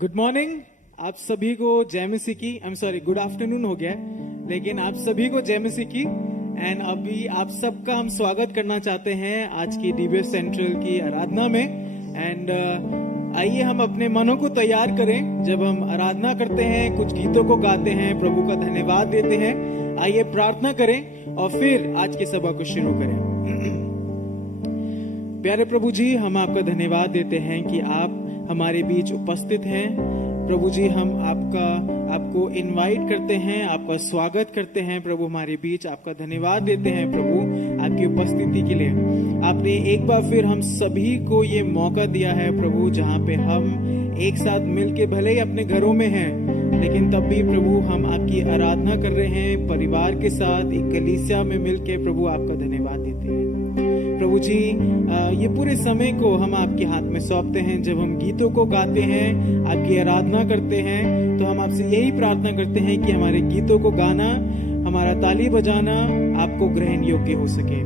Good morning आप सभी को जय मसीह की। गुड आफ्टरनून हो गया, लेकिन आप सभी को जय मसीह की। एंड अभी आप सबका हम स्वागत करना चाहते हैं आज की डीबीएस सेंट्रल की आराधना में। एंड आइए हम अपने मनों को तैयार करें। जब हम आराधना करते हैं, कुछ गीतों को गाते हैं, प्रभु का धन्यवाद देते हैं, आइए प्रार्थना करें और फिर आज की सभा को शुरू करें। प्यारे प्रभु जी, हम आपका धन्यवाद देते हैं कि आप हमारे बीच उपस्थित हैं। प्रभु जी, हम आपको इनवाइट करते हैं, आपका स्वागत करते हैं प्रभु हमारे बीच। आपका धन्यवाद देते हैं प्रभु आपकी उपस्थिति के लिए। आपने एक बार फिर हम सभी को ये मौका दिया है प्रभु, जहाँ पे हम एक साथ मिलके भले ही अपने घरों में हैं, लेकिन तब भी प्रभु हम आपकी आराधना कर रहे हैं परिवार के साथ, एक कलीसिया में मिलके। प्रभु आपका धन्यवाद देते हैं प्रभु जी। ये पूरे समय को हम आपके हाथ में सौंपते हैं। जब हम गीतों को गाते हैं, आपकी आराधना करते हैं, तो हम आपसे यही प्रार्थना करते हैं कि हमारे गीतों को गाना, हमारा ताली बजाना आपको ग्रहण योग्य हो सके।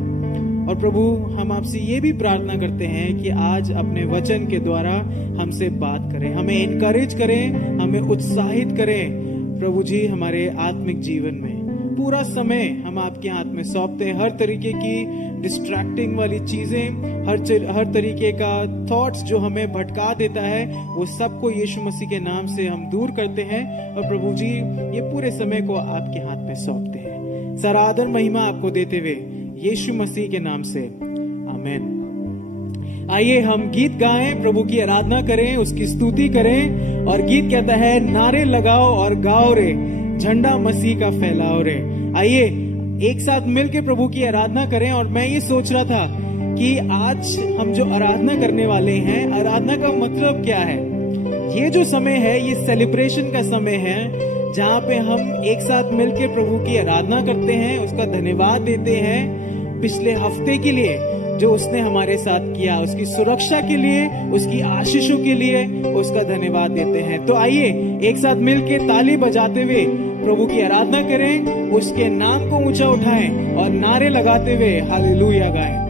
और प्रभु हम आपसे ये भी प्रार्थना करते हैं कि आज अपने वचन के द्वारा हमसे बात करें, हमें इनकरेज करें, हमें उत्साहित करें प्रभु जी। हमारे आत्मिक जीवन में पूरा समय हम आपके हाथ में सौंपते हैं। हर तरीके की डिस्ट्रैक्टिंग वाली चीजें, हर तरीके का थॉट्स जो हमें भटका देता है, वो सबको यीशु मसीह के नाम से हम दूर करते हैं। और प्रभु जी ये पूरे समय को आपके हाथ में सौंपते हैं, सारा आदर महिमा आपको देते हुए यीशु मसीह के नाम से, आमीन। आइए हम गीत गाएं, प्रभु की आराधना करें, उसकी स्तुति करें। और गीत कहता है, नारे लगाओ और गाओ रे, झंडा मसीह का फैलाओ रे। आइए एक साथ मिलके प्रभु की आराधना करें। और मैं ये सोच रहा था कि आज हम जो आराधना करने वाले हैं, आराधना का मतलब क्या है। ये जो समय है, ये सेलिब्रेशन का समय है, जहाँ पे हम एक साथ मिलके प्रभु की आराधना करते हैं, उसका धन्यवाद देते हैं पिछले हफ्ते के लिए जो उसने हमारे साथ किया, उसकी सुरक्षा के लिए, उसकी आशीषों के लिए उसका धन्यवाद देते हैं। तो आइए एक साथ मिलके ताली बजाते हुए प्रभु की आराधना करें, उसके नाम को ऊंचा उठाएं और नारे लगाते हुए हालेलुया गाएं।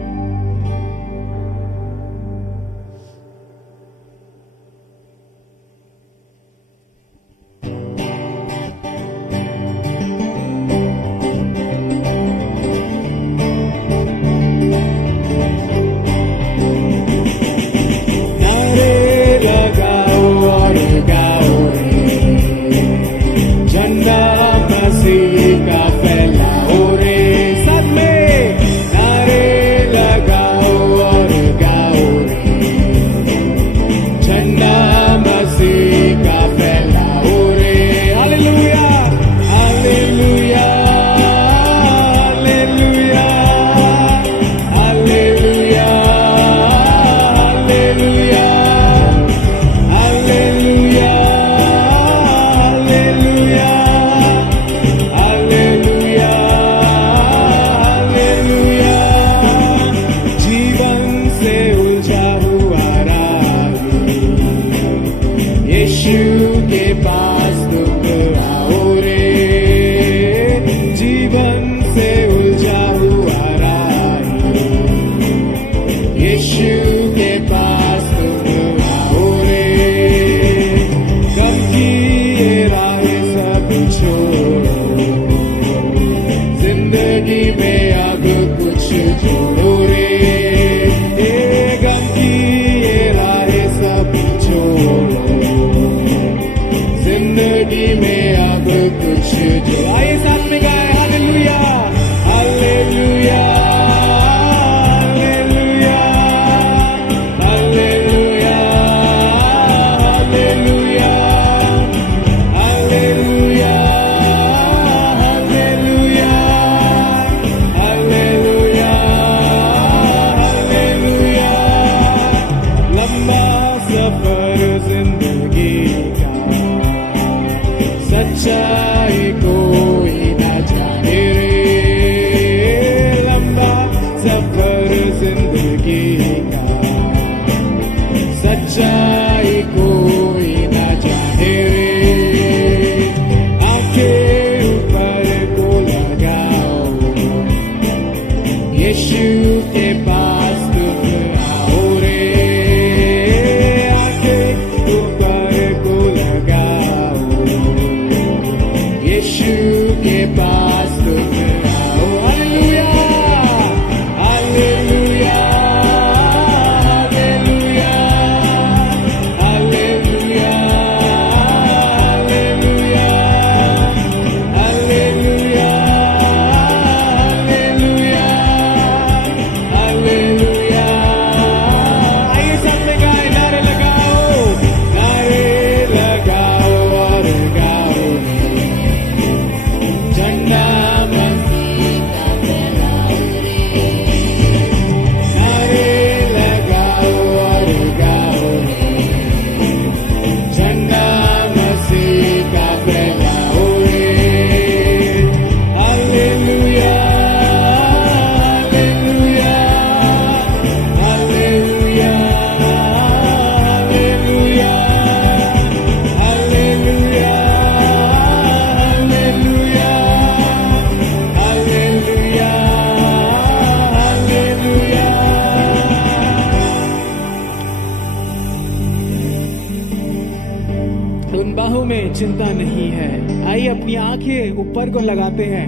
चिंता नहीं है। आइए अपनी आंखें ऊपर को लगाते हैं,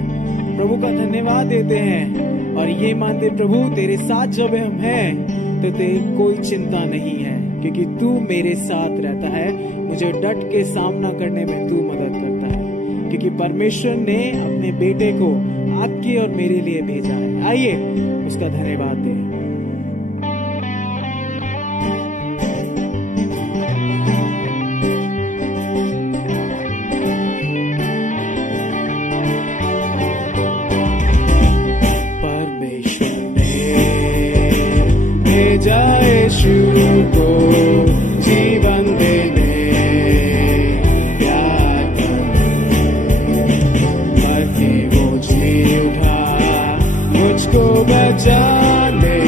प्रभु का धन्यवाद देते हैं और ये मानते, प्रभु तेरे साथ जब हम हैं तो तेरी कोई चिंता नहीं है, क्योंकि तू मेरे साथ रहता है। मुझे डट के सामना करने में तू मदद करता है, क्योंकि परमेश्वर ने अपने बेटे को आपके और मेरे लिए भेजा है। आइए उसका धन्यवाद दें। यीशु को जीवन देने याद करके बोझ नहीं उठा मुझको बचाने।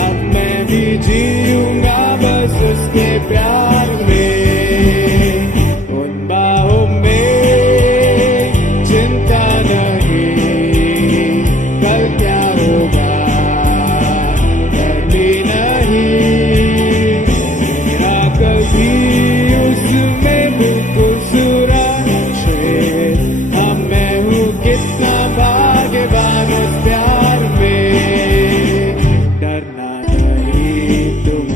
अब मैं भी जीऊंगा बस उसके प्यार में, उन बाहों में चिंता नहीं कल क्या होगा, उसमें बिल्कुल सुरक्षित। हाँ मैं हूँ कितना भाग्यवान उस प्यार में। डरना नहीं तुम,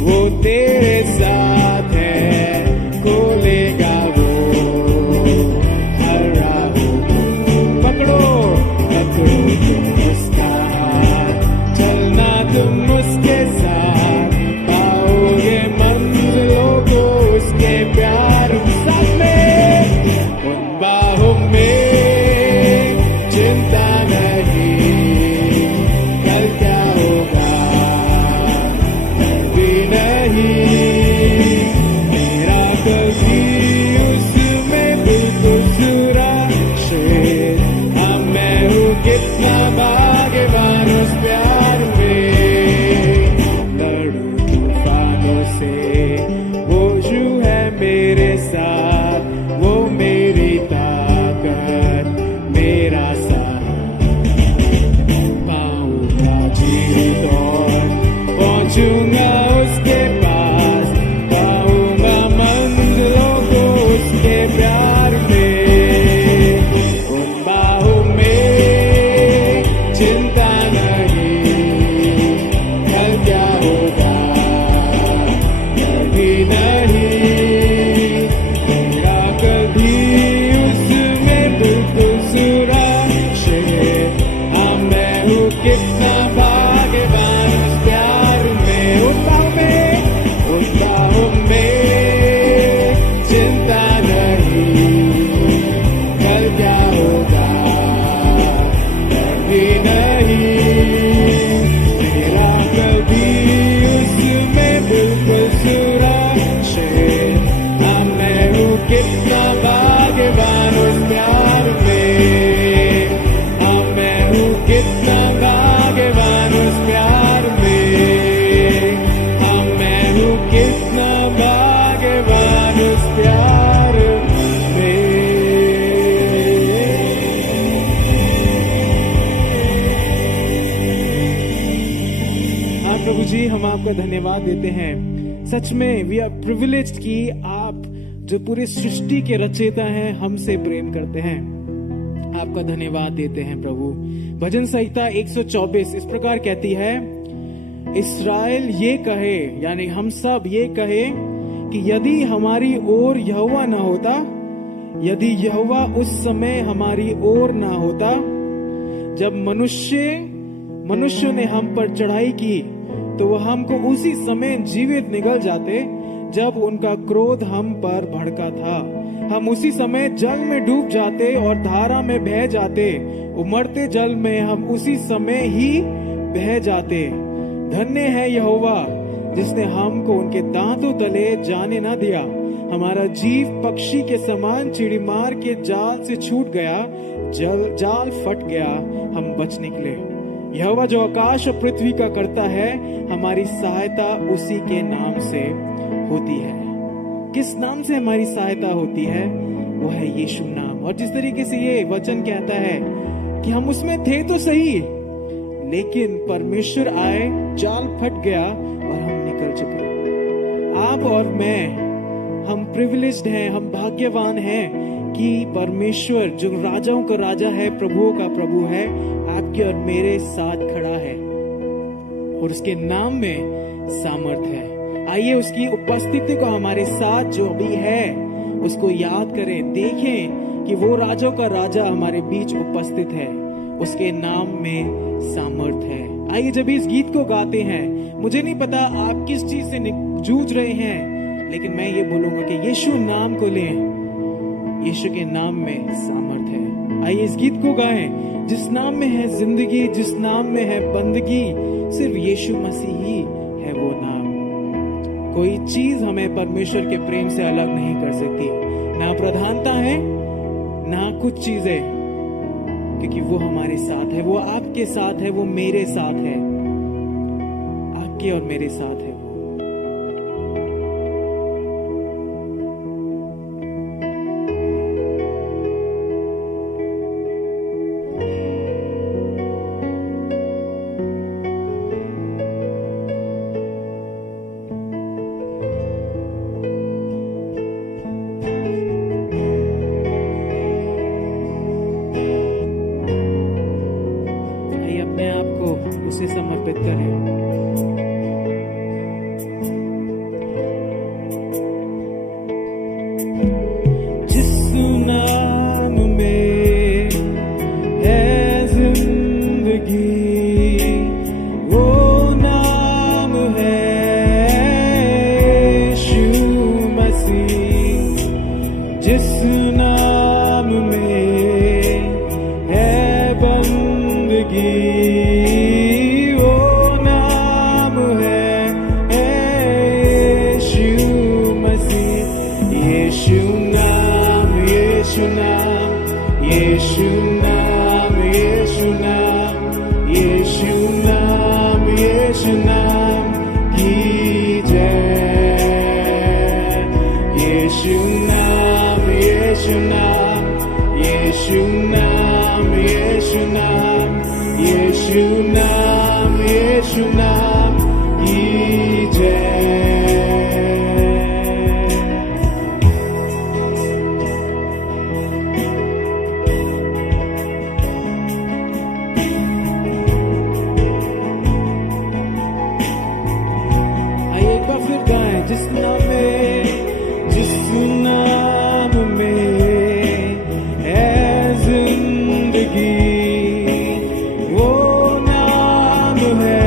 वो तेरे साथ है, खोलेगा वो हर राह को। पकड़ो तुम उसका हाथ, चलना तुम उसके साथ, पाओगे मंजिलों को उसके प्यार साथ में। उन बाहों में चिंता नहीं कल क्या होगा, कभी नहीं मेरा कभी उसमें बिल्कुल सुरक्षित। हाँ मैं हूँ कितना भाग्यवान उस प्यार में। लड़ूं तूफानों से वो जो है मेरे साथ, वो मेरी ताकत मेरा साथ। पाऊंगा जीत और पहुंचूंगा उसके पास, पाऊंगा मंजिलों को उसके प्यार में। उन बाहों में चिंता नहीं कल क्या होगा, कभी नहीं मेरा कभी उसमें बिल्कुल सुरक्षित। हाँ मैं हूँ कितना भाग्यवान उस प्यार में। उन बाहों में चिंता नहीं कल क्या होगा, कभी नहीं मेरा कभी उसमें बिल्कुल सुरक्षित। हाँ मैं हूँ कितना भाग्यवान उस प्यार में। हाँ मैं हूँ कितना भाग्यवान उस प्यार में। हाँ मैं हूँ कितना भाग्यवान उस प्यार में। हाँ प्रभु जी, हम आपका धन्यवाद देते हैं। सच में वी आर प्रिविलेज्ड कि आप जो पूरे सृष्टि के रचयिता हैं हमसे प्रेम करते हैं। आपका धन्यवाद देते हैं प्रभु। भजन संहिता 124 इस प्रकार कहती है, इस्राएल ये कहे, यानी हम सब ये कहे कि यदि हमारी ओर यहोवा न होता, यदि यहोवा उस समय हमारी ओर ना होता। जब मनुष्य ने हम पर चढ़ाई की तो वह हमको उसी समय जीवित निगल जाते जब उनका क्रोध हम पर भड़का था। हम उसी समय जल में डूब जाते और धारा में बह जाते, उमड़ते जल में हम उसी समय ही बह जाते। धन्य है यहोवा जिसने हमको उनके दांतों तले जाने न दिया। हमारा जीव पक्षी के समान चिड़ीमार के जाल से छूट गया, जाल फट गया, हम बच निकले। यहोवा जो आकाश और पृथ्वी का करता है, हमारी सहायता उसी के नाम से होती है। किस नाम से हमारी सहायता होती है? वो है यीशु नाम। और जिस तरीके से ये वचन कहता है कि हम उसमें थे तो सही, लेकिन परमेश्वर आए, जाल फट गया और हम निकल चुके। आप और मैं, हम प्रिविलेज्ड हैं, हम भाग्यवान हैं कि परमेश्वर जो राजाओं का राजा है, प्रभुओं का प्रभु है, आपके और मेरे साथ खड़ा है और उसके नाम में सामर्थ है। आइए उसकी उपस्थिति को हमारे साथ जो अभी है उसको याद करें, देखें कि वो राजाओं का राजा हमारे बीच उपस्थित है, उसके नाम में सामर्थ है। आइए जब इस गीत को गाते हैं, मुझे नहीं पता आप किस चीज से जूझ रहे हैं, लेकिन मैं ये बोलूंगा कि यीशु नाम को लें, यीशु के नाम में सामर्थ है। आइए इस गीत को गाएं। जिस नाम में है जिंदगी, जिस नाम में है बंदगी, सिर्फ यीशु मसीह ही है वो नाम। कोई चीज हमें परमेश्वर के प्रेम से अलग नहीं कर सकती, ना प्रधानता है ना कुछ चीजें, क्योंकि वो हमारे साथ है, वो आपके साथ है, वो मेरे साथ है, आपके और मेरे साथ है वो। उसे समर्पित करें। जिस नाम में है जिंदगी, वो नाम है यीशु मसीह। जिस नाम में है बंदगी, यीशु नाम, यीशु नाम, यीशु नाम, यीशु नाम की जय। यीशु नाम, यीशु नाम, यीशु नाम, यीशु नाम, यीशु नाम, यीशु नाम की जय। जिस नाम में है जिंदगी, वो नाम है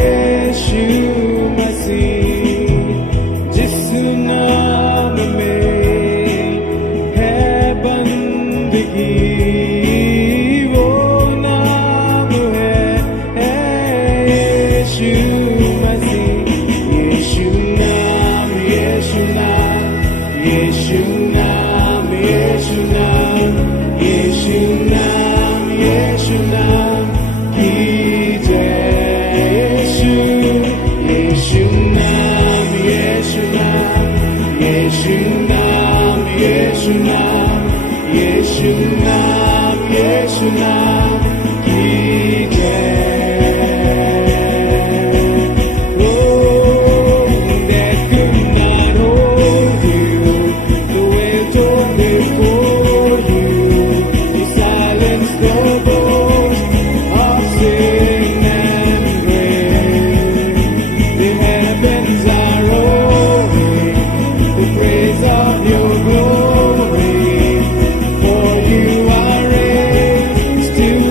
यीशु मसीह। जिस नाम में है बंदगी, वो नाम है यीशु मसीह। यीशु नाम, यीशु नाम, यीशु नाम, यीशु नाम, यीशु नाम, यीशु नाम की जय। यीशु, यीशु नाम, यीशु नाम, यीशु नाम, यीशु नाम, यीशु नाम, यीशु नाम की जय। Still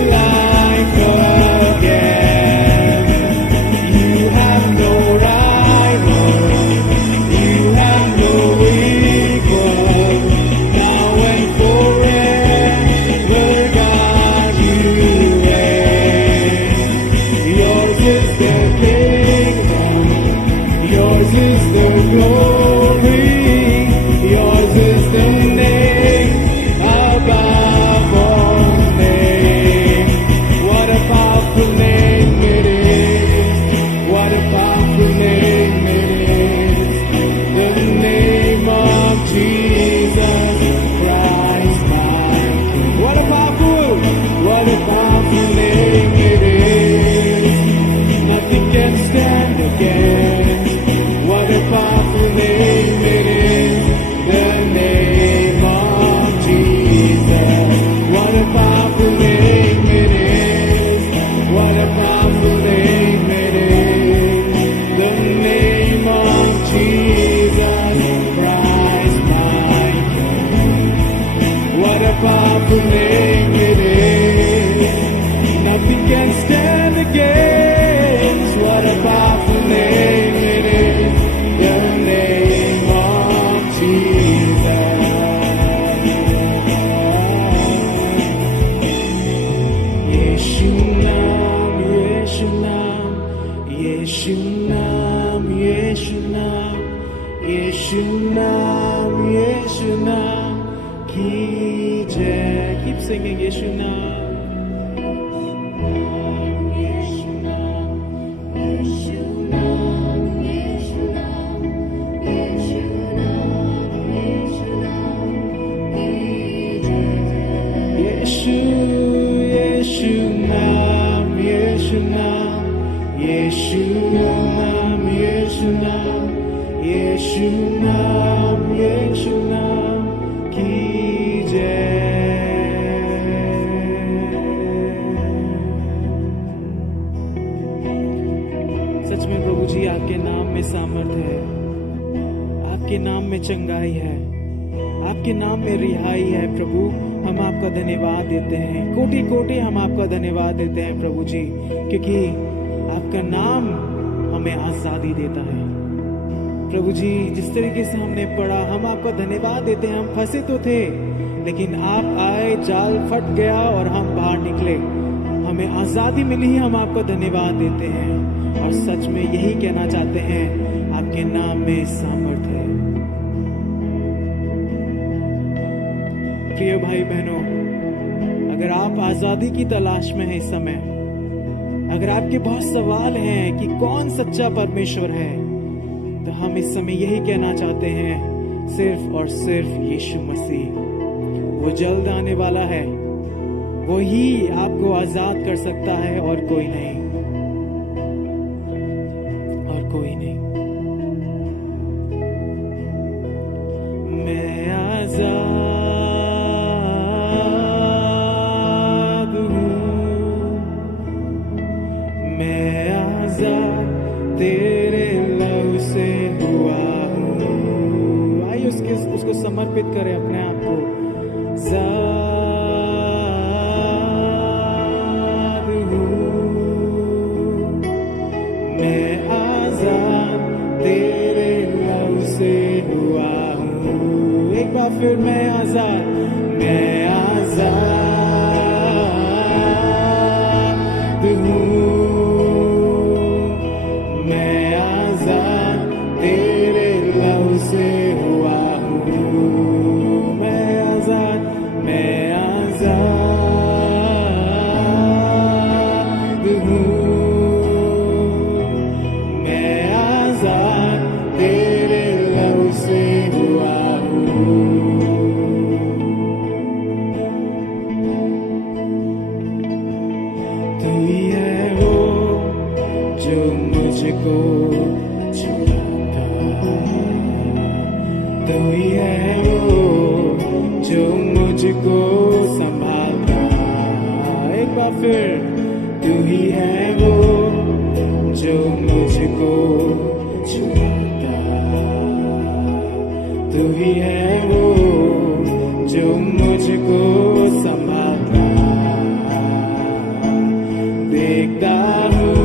singing यीशु नाम। यीशु यीशु नाम यीशु नाम यीशु नाम यीशु नाम यीशु नाम यीशु नाम की जय। सच में प्रभु जी आपके नाम में सामर्थ्य है, आपके नाम में चंगाई है, आपके नाम में रिहाई है। प्रभु हम आपका धन्यवाद देते हैं, कोटि कोटि हम आपका धन्यवाद देते हैं प्रभु जी, क्योंकि आपका नाम हमें आजादी देता है। प्रभु जी जिस तरीके से हमने पढ़ा, हम आपका धन्यवाद देते हैं। हम फंसे तो थे, लेकिन आप आए, जाल फट गया और हम बाहर निकले, हमें आजादी मिली। हम आपका धन्यवाद देते हैं और सच में यही कहना चाहते हैं, आपके नाम में सामर्थ्य है। प्रिय भाई बहनों, अगर आप आजादी की तलाश में हैं इस समय, अगर आपके बहुत सवाल हैं कि कौन सच्चा परमेश्वर है, तो हम इस समय यही कहना चाहते हैं, सिर्फ और सिर्फ यीशु मसीह। वो जल्द आने वाला है, वो ही आपको आजाद कर सकता है और कोई नहीं, और कोई नहीं। मैं आजाद हूँ, मैं आजाद तेरे लहू से हुआ हूँ। आइए उसको समर्पित करें अपने आप को। आजाद हूँ, मैं आजाद तेरे लहू से हुआ हूँ। एक बार फिर मैं आजाद, मैं आजाद हूँ, मैं आजाद तेरे लहू से हुआ हूँ। मैं आजाद, मैं आजाद हूँ, मैं आजाद तेरे लहू से हुआ हूँ। तू ही है वो जो मुझको छुड़ाता, तू ही है वो जो मुझको संभालता। एक बार फिर, तू ही है वो जो मुझको छुड़ाता, तू ही है वो जो मुझको संभालता। देखता हूँ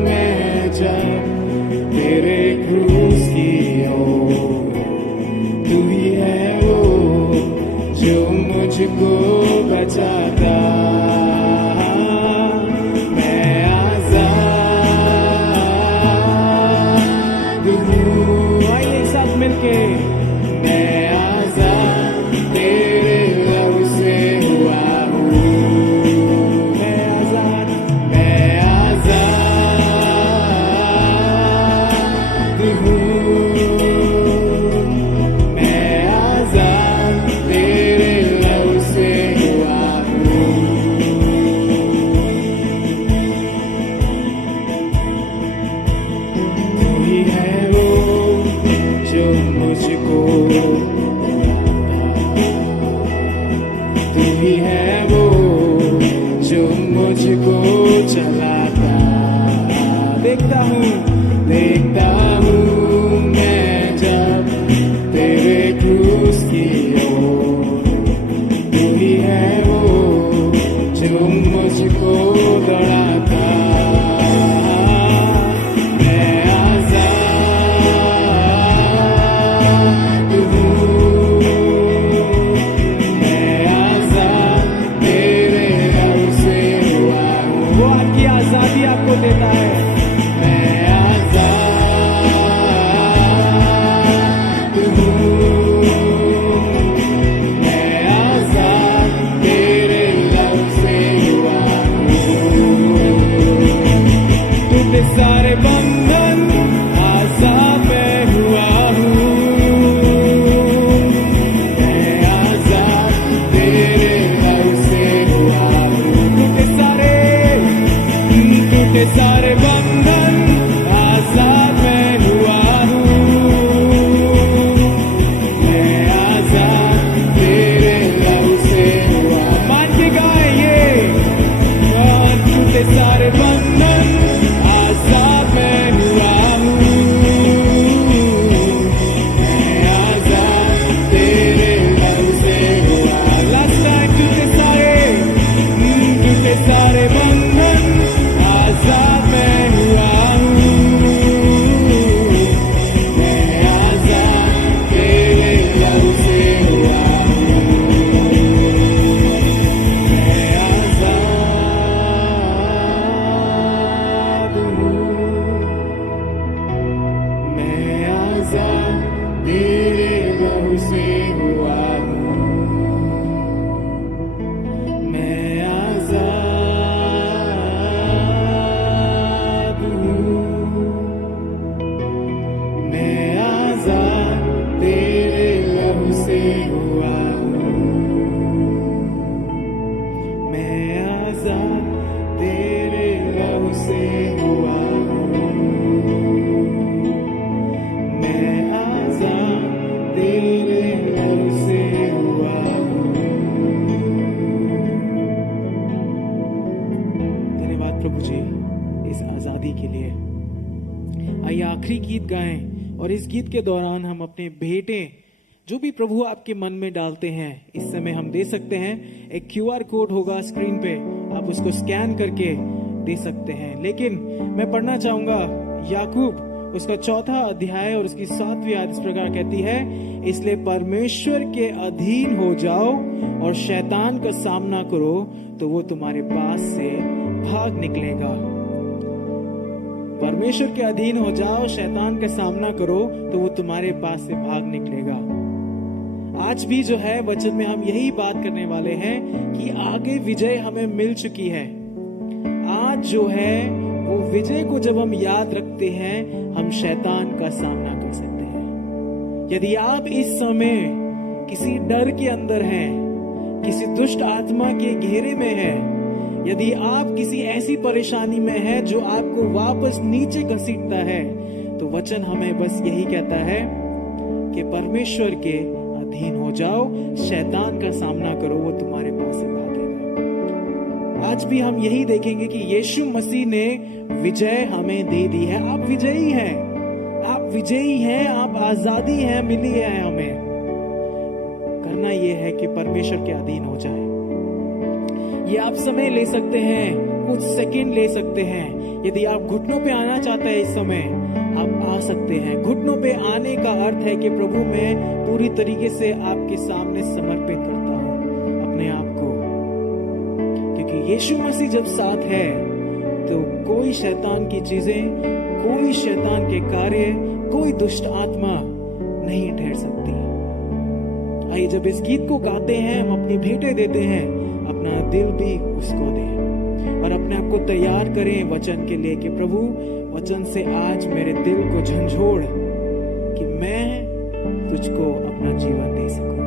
मैं जब तेरे क्रूस की ओर, तू ही है वो जो मुझको बचाता। मैं आजाद हूँ, आइए एक साथ मिलके। मैं आजाद तेरे लहू से हुआ हूँ। मैं आजाद, मैं आजाद हूँ, मैं आजाद तेरे लहू से हुआ हूँ। तू ही है वो जो मुझको बुलाता, तू ही है वो जो मुझको चलाता। देखता हूँ मैं जब तेरे क्रूस की ओर, तू ही है वो जो मुझको दौड़ाता। मैं आजाद हूँ, मैं आजाद तेरे लहू से हुआ हूँ। वो आपकी आजादी आपको देता है। मैं आजाद हूँ, मैं आजाद तेरे मैं आजाद तेरे लहू से हुआ हूँ, मैं आजाद तेरे लहू से हुआ हूँ। धन्यवाद प्रभु जी इस आजादी के लिए। आइए आखिरी गीत गाएं और इस गीत के दौरान हम अपने भेंटें जो भी प्रभु आपके मन में डालते हैं इस समय हम दे सकते हैं। एक QR कोड होगा स्क्रीन पे, आप उसको स्कैन करके दे सकते हैं। लेकिन मैं पढ़ना चाहूंगा याकूब उसका 4 अध्याय और उसकी 7वीं आयत इस प्रकार कहती है, इसलिए परमेश्वर के अधीन हो जाओ और शैतान का सामना करो तो वो तुम्हारे पास से भाग निकलेगा। परमेश्वर के अधीन हो जाओ, शैतान का सामना करो तो वो तुम्हारे पास से भाग निकलेगा। आज भी जो है वचन में हम यही बात करने वाले हैं कि आगे विजय हमें मिल चुकी है। आज जो है वो विजय को जब हम याद रखते हैं हम शैतान का सामना कर सकते हैं। यदि आप इस समय किसी डर के अंदर हैं, किसी दुष्ट आत्मा के घेरे में हैं, यदि आप किसी ऐसी परेशानी में हैं जो आपको वापस नीचे घसीटता है, तो वचन हमें बस यही कहता है कि परमेश्वर के अधीन हो जाओ, शैतान का सामना करो, वो तुम्हारे पास से भागेगा। आज भी हम यही देखेंगे कि यीशु मसीह ने विजय हमें दे दी है। आप विजयी हैं, आप विजयी हैं, आप आजादी हैं, मिली है हमें। करना यह है कि परमेश्वर के अधीन हो जाए। ये आप समय ले सकते हैं, कुछ सेकंड ले सकते हैं। यदि आप घुटनों पे आना चाहते हैं इस समय आप आ सकते हैं। घुटनों पे आने का अर्थ है कि प्रभु मैं पूरी तरीके से आपके सामने समर्पित करता हूँ अपने आप को, क्योंकि यीशु मसीह जब साथ है तो कोई शैतान की चीजें, कोई शैतान के कार्य, कोई दुष्ट आत्मा नहीं ठहर सकती। आइए जब इस गीत को गाते हैं हम अपनी भेंटें देते हैं, अपना दिल भी उसको दें और अपने आप को तैयार करें वचन के लिए कि प्रभु वचन से आज मेरे दिल को झंझोड़ कि मैं तुझको अपना जीवन दे सकूं।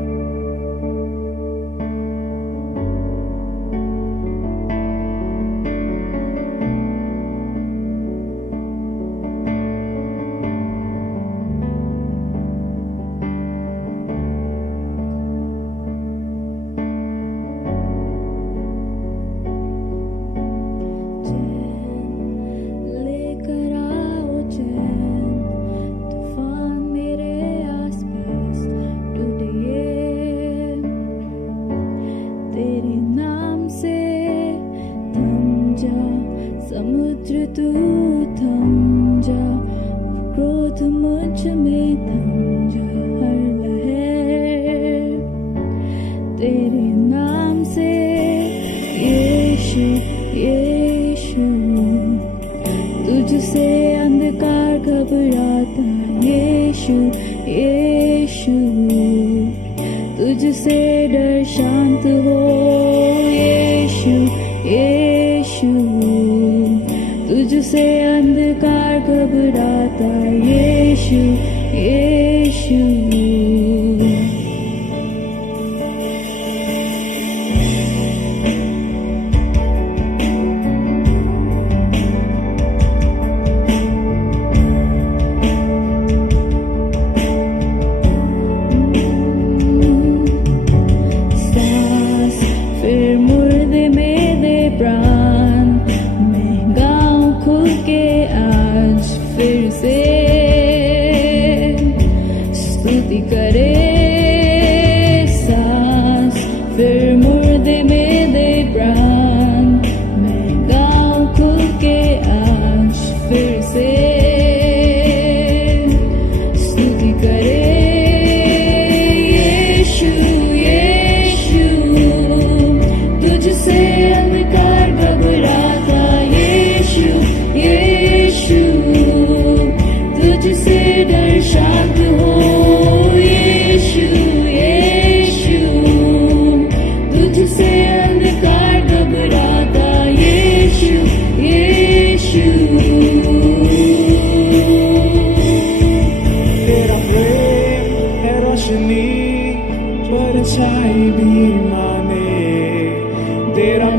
समुद्र तू थम जा, क्रोध मुझ में थम जा, हर लहर तेरे नाम से यीशु यीशु। तुझसे अंधकार घबराता यीशु यीशु, तुझसे डर शांत हो यीशु यीशु। तुझसे अंधकार घबराता यीशु यीशु। सांस फिर मुर्दे में दे प्राण, मैं गाऊं खुल के आज फिर से स्तुति करे। सांस फिर मुर्दे में दे प्राण, मैं गाऊं खुल के आज फिर से स्तुति करे। यीशु यीशु, तुझसे अंधकार घबराता यीशु यीशु। तुझसे डर शांत हो यीशु यीशु। तुझसे अंधकार घबराता यीशु यीशु। तेरा प्रेम है रोशनी परछाई भी माने, तेरा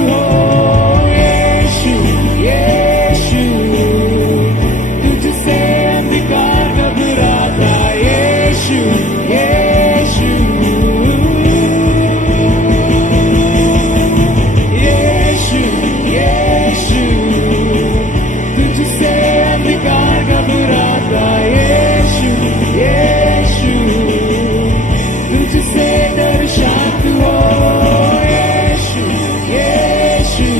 हो यीशु यीशु तुझसे अंधकार घबराता यीशु यीशु यीशु यीशु तुझसे अंधकार घबराता यीशु यीशु तुझसे डर शांत हो यीशु यीशु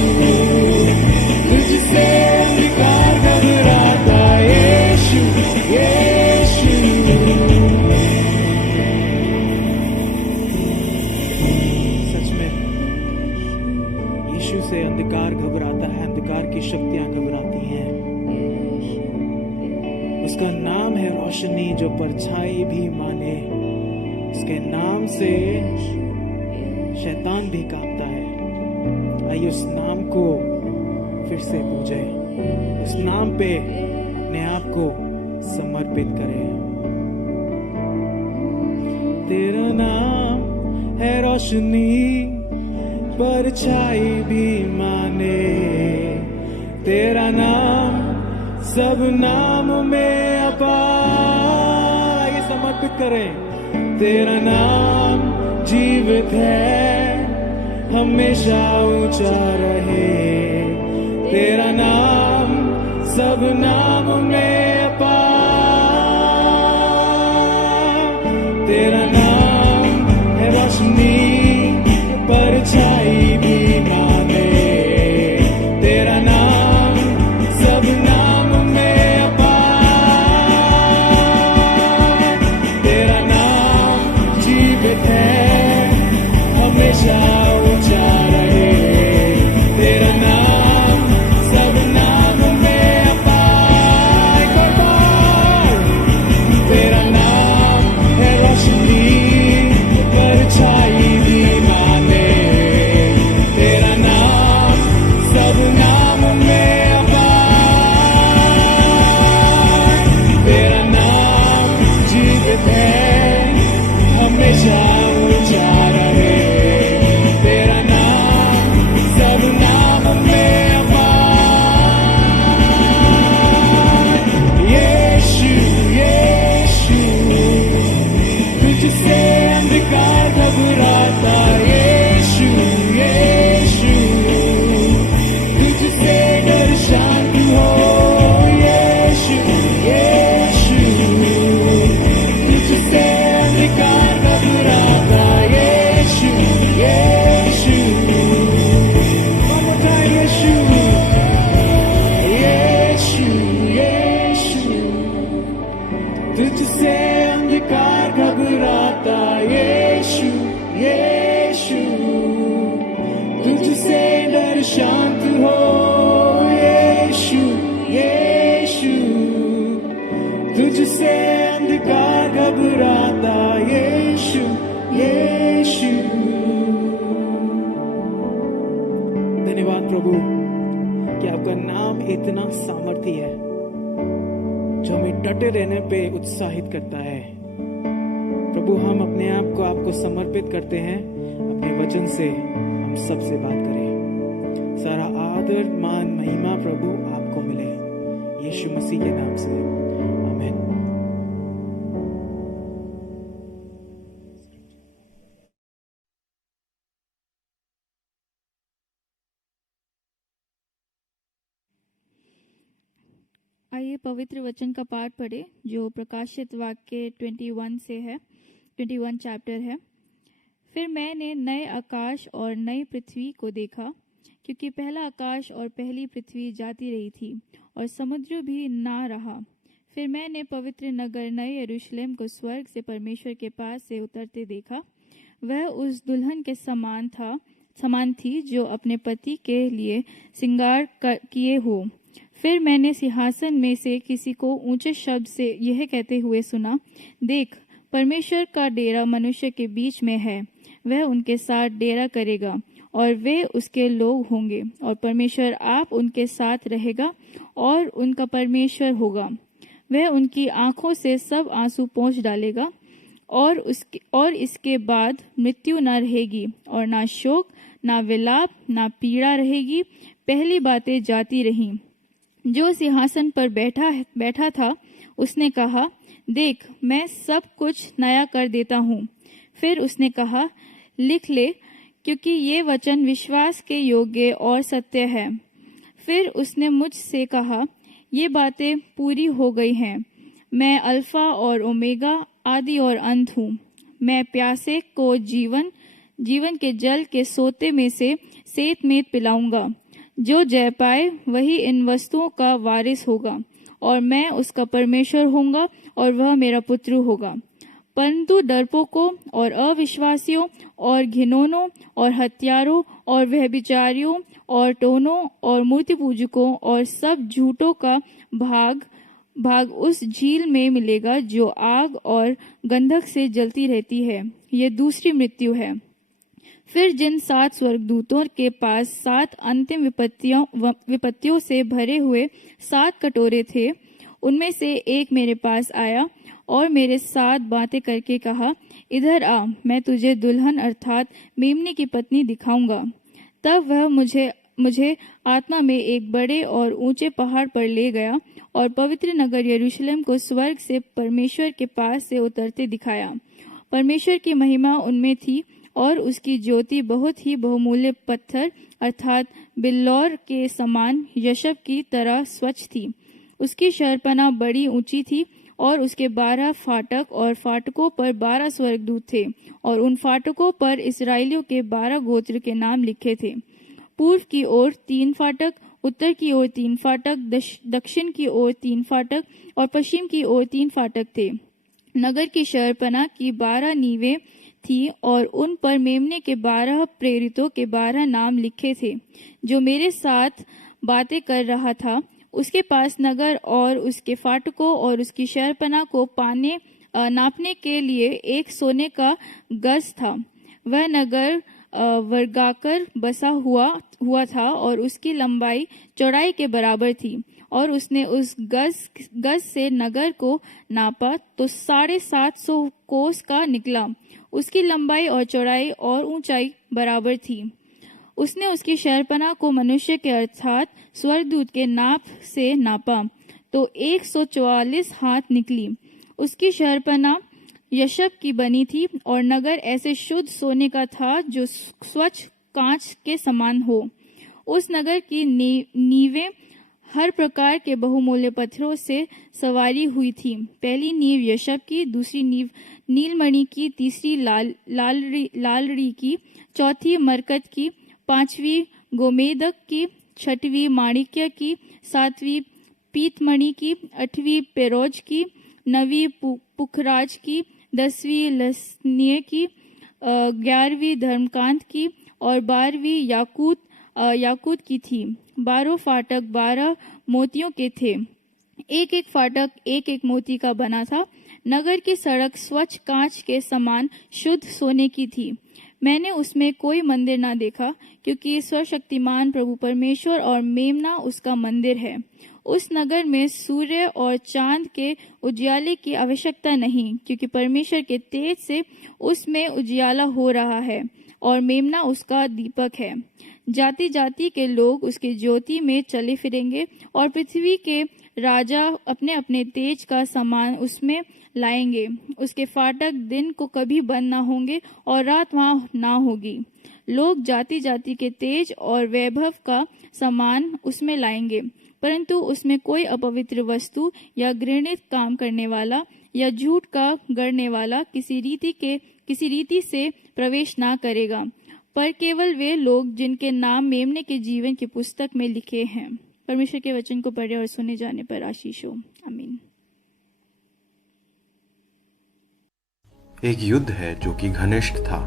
तुझसे अंधकार घबराता यीशु यीशु सच में यीशु से अंधकार घबराता है, अंधकार की शक्तियां घबराती हैं। उसका नाम है रोशनी जो परछाई भी माने। उसके नाम से शैतान भी कांपता है। आइए उस नाम को फिर से पूजे, उस नाम पे अपने आप को समर्पित करें। तेरा नाम है रोशनी परछाई भी माने। तेरा नाम सब नामों में अपार। ये समर्पित करें। तेरा नाम जीवित है, हमेशा ऊंचा रहे। तेरा नाम सब नामों में अपार। तेरा नाम है रोशनी परछाई भी माने। तेरा नाम सब नाम में अपार। तेरा नाम जीवित है, हमेशा ऊंचा रहे। तेरा नाम सब नाम में अपार। एक और बार। तेरा नाम है रोशनी परछाई भी माने। तेरा नाम सब नाम में अपार। तेरा नाम जीवित है, हमेशा ऊंचा रहे। तेरा नाम सब नाम में अपार। यीशु यीशु तुझसे अंधकार घबराता यीशु यीशु तुझसे डर शांत हो यीशु यीशु तुझसे अंधकार घबराता यीशु यीशु। One more time, यीशु यीशु यीशु तुझसे अंधकार घबराता यीशु यीशु तुझसे डर शांत हो यीशु यीशु तुझसे अंधकार घबराता यीशु यीशु। धन्यवाद प्रभु कि आपका नाम इतना सामर्थी है जो हमें डटे रहने पे उत्साहित करता है। प्रभु हम अपने आप को आपको समर्पित करते हैं। अपने वचन से हम सबसे बात करें। सारा आदर मान महिमा प्रभु आपको मिले, यीशु मसीह के नाम से आमीन। आइए पवित्र वचन का पाठ पढ़े जो प्रकाशित वाक्य 21 से है। 21 चैप्टर है। फिर मैंने नए आकाश और नई पृथ्वी को देखा, क्योंकि पहला आकाश और पहली पृथ्वी जाती रही थी और समुद्र भी ना रहा। फिर मैंने पवित्र नगर नए यरूशलेम को स्वर्ग से परमेश्वर के पास से उतरते देखा। वह उस दुल्हन के समान थी जो अपने पति के लिए श्रृंगार किए हो। फिर मैंने सिंहासन में से किसी को ऊंचे शब्द से यह कहते हुए सुना, देख, परमेश्वर का डेरा मनुष्य के बीच में है। वह उनके साथ डेरा करेगा और वे उसके लोग होंगे, और परमेश्वर आप उनके साथ रहेगा और उनका परमेश्वर होगा। वह उनकी आंखों से सब आंसू पोंछ डालेगा, और इसके बाद मृत्यु न रहेगी, और ना शोक, ना विलाप ना पीड़ा रहेगी। पहली बातें जाती रहीं। जो सिंहासन पर बैठा था उसने कहा, देख, मैं सब कुछ नया कर देता हूँ। फिर उसने कहा, लिख ले, क्योंकि ये वचन विश्वास के योग्य और सत्य है। फिर उसने मुझसे कहा, ये बातें पूरी हो गई हैं। मैं अल्फा और ओमेगा, आदि और अंत हूँ। मैं प्यासे को जीवन के जल के सोते में से सेत पिलाऊंगा। जो जय पाए वही इन वस्तुओं का वारिस होगा, और मैं उसका परमेश्वर होऊंगा और वह मेरा पुत्र होगा। परंतु डरपोकों और अविश्वासियों और घिनौनों और हत्यारों और व्यभिचारियों और टोनों और मूर्ति पूजकों और सब झूठों का भाग उस झील में मिलेगा जो आग और गंधक से जलती रहती है। यह दूसरी मृत्यु है। फिर जिन 7 स्वर्गदूतों के पास 7 अंतिम विपत्तियों से भरे हुए 7 कटोरे थे, उनमें से एक मेरे पास आया और मेरे साथ बातें करके कहा, इधर आ, मैं तुझे दुल्हन अर्थात मेमने की पत्नी दिखाऊंगा। तब वह मुझे आत्मा में एक बड़े और ऊंचे पहाड़ पर ले गया और पवित्र नगर यरूशलेम को स्वर्ग से परमेश्वर के पास से उतरते दिखाया। परमेश्वर की महिमा उनमें थी और उसकी ज्योति बहुत ही बहुमूल्य पत्थर अर्थात बिल्लौर के समान यशब की तरह स्वच्छ थी। उसकी शहरपनाह बड़ी ऊंची थी और उसके 12 फाटक और फाटकों पर 12 स्वर्गदूत थे, और उन फाटकों पर इस्राएलियों के 12 गोत्र के नाम लिखे थे। पूर्व की ओर 3 फाटक, उत्तर की ओर 3 फाटक, दक्षिण की ओर 3 फाटक और पश्चिम की ओर 3 फाटक थे। नगर की शहरपनाह की 12 नींवें थी और उन पर मेमने के 12 प्रेरितों के 12 नाम लिखे थे। जो मेरे साथ बातें कर रहा था उसके पास नगर और उसके फाटकों और उसकी शहरपनाह को नापने के लिए एक सोने का गज था। वह नगर वर्गाकार बसा हुआ था और उसकी लंबाई चौड़ाई के बराबर थी। और उसने उस गज से नगर को नापा तो 750 कोस का निकला। उसकी लंबाई और चौड़ाई और ऊंचाई बराबर थी। उसने उसकी शहरपनाह को मनुष्य के अर्थात स्वर्गदूत के नाप से नापा तो 144 हाथ निकली। उसकी शहरपनाह यशब की बनी थी और नगर ऐसे शुद्ध सोने का था जो स्वच्छ कांच के समान हो। उस नगर की नींवें हर प्रकार के बहुमूल्य पत्थरों से सवारी हुई थी। पहली नींव यशब की, दूसरी नींव नीलमणि की, तीसरी लालड़ी की, चौथी मरकत की, 5वीं गोमेदक की, 6वीं माणिक्य की, 7वीं पीतमणि की, 8वीं पेरोज की, 9वीं पुखराज की, 10वीं लसनीय की, 11वीं धर्मकांत की और 12वीं याकूत की थी। 12 फाटक 12 मोतियों के थे। एक एक फाटक एक एक मोती का बना था। नगर की सड़क स्वच्छ कांच के समान शुद्ध सोने की थी। मैंने उसमें कोई मंदिर ना देखा, क्योंकि सर्वशक्तिमान प्रभु परमेश्वर और मेमना उसका मंदिर है। उस नगर में सूर्य और चांद के उजियाले की आवश्यकता नहीं, क्योंकि परमेश्वर के तेज से उसमें उजियाला हो रहा है और मेमना उसका दीपक है। जाति जाति के लोग उसके ज्योति में चले फिरेंगे और पृथ्वी के राजा अपने अपने तेज का सामान उसमें लाएंगे। उसके फाटक दिन को कभी बंद ना होंगे और रात वहां ना होगी। लोग जाति जाति के तेज और वैभव का सामान उसमें लाएंगे, परंतु उसमें कोई अपवित्र वस्तु या घृणित काम करने वाला या झूठ का गढ़ने वाला किसी रीति से प्रवेश ना करेगा, पर केवल वे लोग जिनके नाम मेमने के जीवन की पुस्तक में लिखे हैं। परमेश्वर के वचन को पढ़े और सुने जाने पर आशीष हो। आमीन। एक युद्ध है जो कि घनिष्ठ था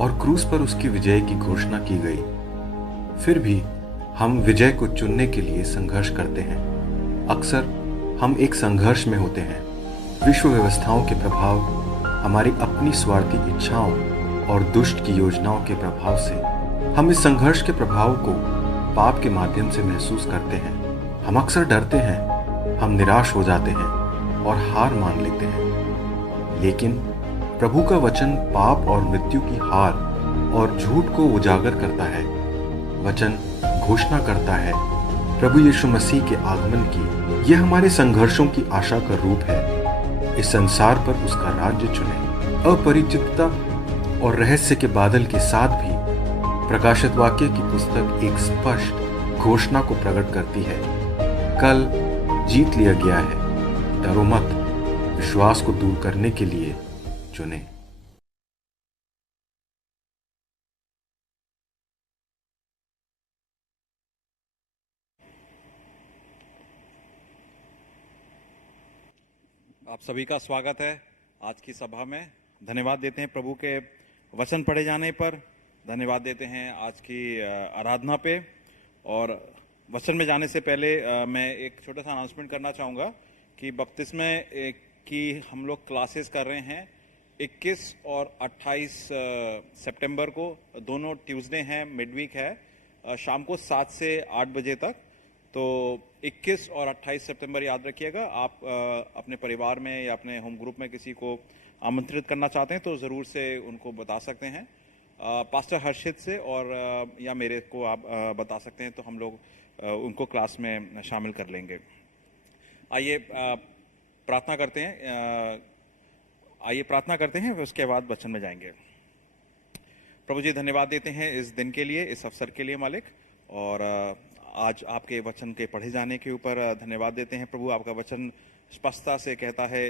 और क्रूस पर उसकी विजय की घोषणा की गई। फिर भी हम विजय को चुनने के लिए संघर्ष करते हैं। अक्सर हम एक संघर्ष में होते हैं। विश्व व्यवस्थाओं के प्रभाव, हमारी अपनी स्वार्थी इच्छाओं और दुष्ट की योजनाओं के प्रभाव से हम इस संघर्ष के प्रभाव को पाप के माध्यम से महसूस करते हैं। हम अक्सर डरते हैं, हम निराश हो जाते हैं और हार मान लेते हैं। लेकिन प्रभु का वचन पाप और मृत्यु की हार और झूठ को उजागर करता है। वचन घोषणा करता है प्रभु यीशु मसीह के आगमन की। यह हमारे संघर्षों की आशा का रूप है। इस संसार पर उसका राज्य चुने। अपरिचितता और रहस्य के बादल के साथ भी प्रकाशित वाक्य की पुस्तक एक स्पष्ट घोषणा को प्रकट करती है। कल जीत लिया गया है, डरो मत, विश्वास को दूर करने के लिए चुने। आप सभी का स्वागत है आज की सभा में। धन्यवाद देते हैं प्रभु के वचन पढ़े जाने पर, धन्यवाद देते हैं आज की आराधना पे। और वचन में जाने से पहले मैं एक छोटा सा अनाउंसमेंट करना चाहूँगा कि बपतिस्मे की हम लोग क्लासेस कर रहे हैं 21 और 28 सितंबर को। दोनों ट्यूसडे हैं, मिडवीक है, शाम को 7 से 8 बजे तक। तो 21 और 28 सितंबर याद रखिएगा। आप अपने परिवार में या अपने होम ग्रुप में किसी को आमंत्रित करना चाहते हैं तो ज़रूर से उनको बता सकते हैं। पास्टर हर्षित से और या मेरे को आप बता सकते हैं, तो हम लोग उनको क्लास में शामिल कर लेंगे। आइए प्रार्थना करते हैं। आइए प्रार्थना करते हैं, उसके बाद वचन में जाएंगे। प्रभु जी, धन्यवाद देते हैं इस दिन के लिए, इस अवसर के लिए मालिक, और आज आपके वचन के पढ़े जाने के ऊपर धन्यवाद देते हैं प्रभु। आपका वचन स्पष्टता से कहता है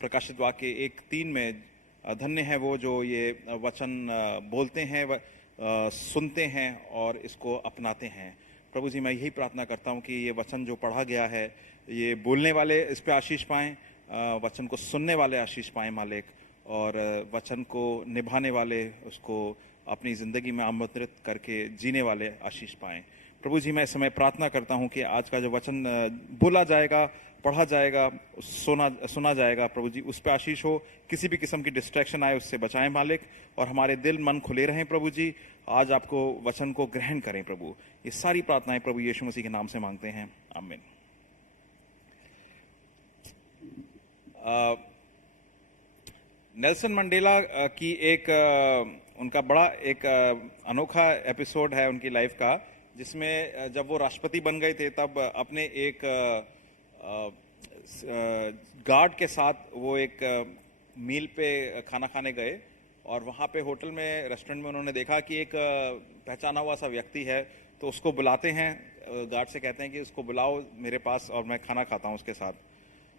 प्रकाशित वाक्य 1:3 में, धन्य है वो जो ये वचन बोलते हैं, सुनते हैं और इसको अपनाते हैं। प्रभु जी, मैं यही प्रार्थना करता हूँ कि ये वचन जो पढ़ा गया है, ये बोलने वाले इस पे आशीष पाएं, वचन को सुनने वाले आशीष पाएं मालिक, और वचन को निभाने वाले उसको अपनी ज़िंदगी में आमंत्रित करके जीने वाले आशीष पाएं। प्रभु जी, मैं इस समय प्रार्थना करता हूं कि आज का जो वचन बोला जाएगा, पढ़ा जाएगा, सुना जाएगा, प्रभु जी उस पर आशीष हो। किसी भी किस्म की डिस्ट्रैक्शन आए उससे बचाएं मालिक, और हमारे दिल मन खुले रहें प्रभु जी। आज आपको वचन को ग्रहण करें प्रभु। ये सारी प्रार्थनाएं प्रभु यीशु मसीह के नाम से मांगते हैं, आमीन। नेल्सन मंडेला की एक उनका बड़ा एक अनोखा एपिसोड है उनकी लाइफ का, जिसमें जब वो राष्ट्रपति बन गए थे तब अपने एक गार्ड के साथ वो एक मील पे खाना खाने गए, और वहाँ पे होटल में, रेस्टोरेंट में उन्होंने देखा कि एक पहचाना हुआ सा व्यक्ति है। तो उसको बुलाते हैं, गार्ड से कहते हैं कि उसको बुलाओ मेरे पास और मैं खाना खाता हूँ उसके साथ।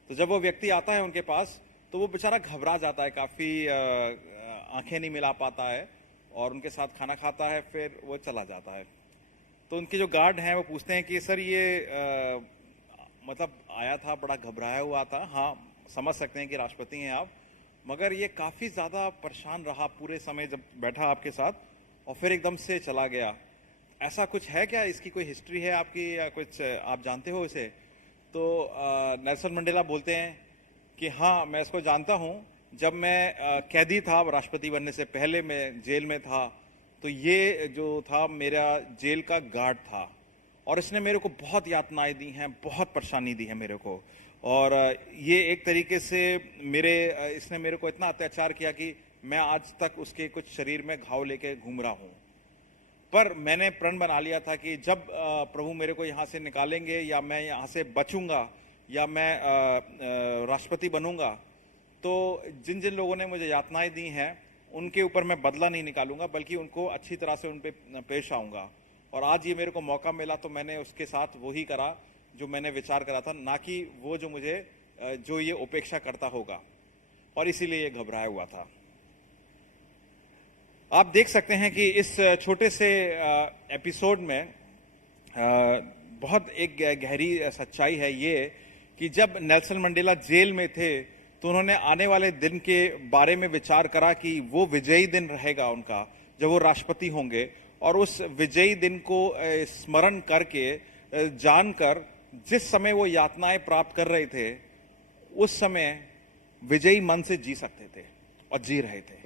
तो जब वो व्यक्ति आता है उनके पास, तो वो बेचारा घबरा जाता है, काफ़ी आंखें नहीं मिला पाता है, और उनके साथ खाना खाता है, फिर वो चला जाता है। तो उनके जो गार्ड हैं वो पूछते हैं कि सर ये मतलब आया था, बड़ा घबराया हुआ था, हाँ समझ सकते हैं कि राष्ट्रपति हैं आप, मगर ये काफ़ी ज़्यादा परेशान रहा पूरे समय जब बैठा आपके साथ, और फिर एकदम से चला गया। ऐसा कुछ है क्या? इसकी कोई हिस्ट्री है आपकी, या कुछ आप जानते हो इसे? तो नेल्सन मंडेला बोलते हैं कि हाँ, मैं इसको जानता हूँ। जब मैं कैदी था, राष्ट्रपति बनने से पहले मैं जेल में था, तो ये जो था मेरा जेल का गार्ड था, और इसने मेरे को बहुत यातनाएं दी हैं, बहुत परेशानी दी है मेरे को। और ये एक तरीके से इसने मेरे को इतना अत्याचार किया कि मैं आज तक उसके कुछ शरीर में घाव लेके घूम रहा हूँ। पर मैंने प्रण बना लिया था कि जब प्रभु मेरे को यहाँ से निकालेंगे, या मैं यहाँ से बचूंगा, या मैं राष्ट्रपति बनूंगा, तो जिन जिन लोगों ने मुझे यातनाएं दी हैं उनके ऊपर मैं बदला नहीं निकालूंगा, बल्कि उनको अच्छी तरह से उन पे पेश आऊंगा। और आज ये मेरे को मौका मिला, तो मैंने उसके साथ वही करा जो मैंने विचार करा था, ना कि वो जो मुझे जो ये उपेक्षा करता होगा, और इसीलिए ये घबराया हुआ था। आप देख सकते हैं कि इस छोटे से एपिसोड में बहुत एक गहरी सच्चाई है ये, कि जब नेल्सन मंडेला जेल में थे तो उन्होंने आने वाले दिन के बारे में विचार करा कि वो विजयी दिन रहेगा उनका, जब वो राष्ट्रपति होंगे, और उस विजयी दिन को स्मरण करके, जानकर, जिस समय वो यातनाएं प्राप्त कर रहे थे, उस समय विजयी मन से जी सकते थे और जी रहे थे।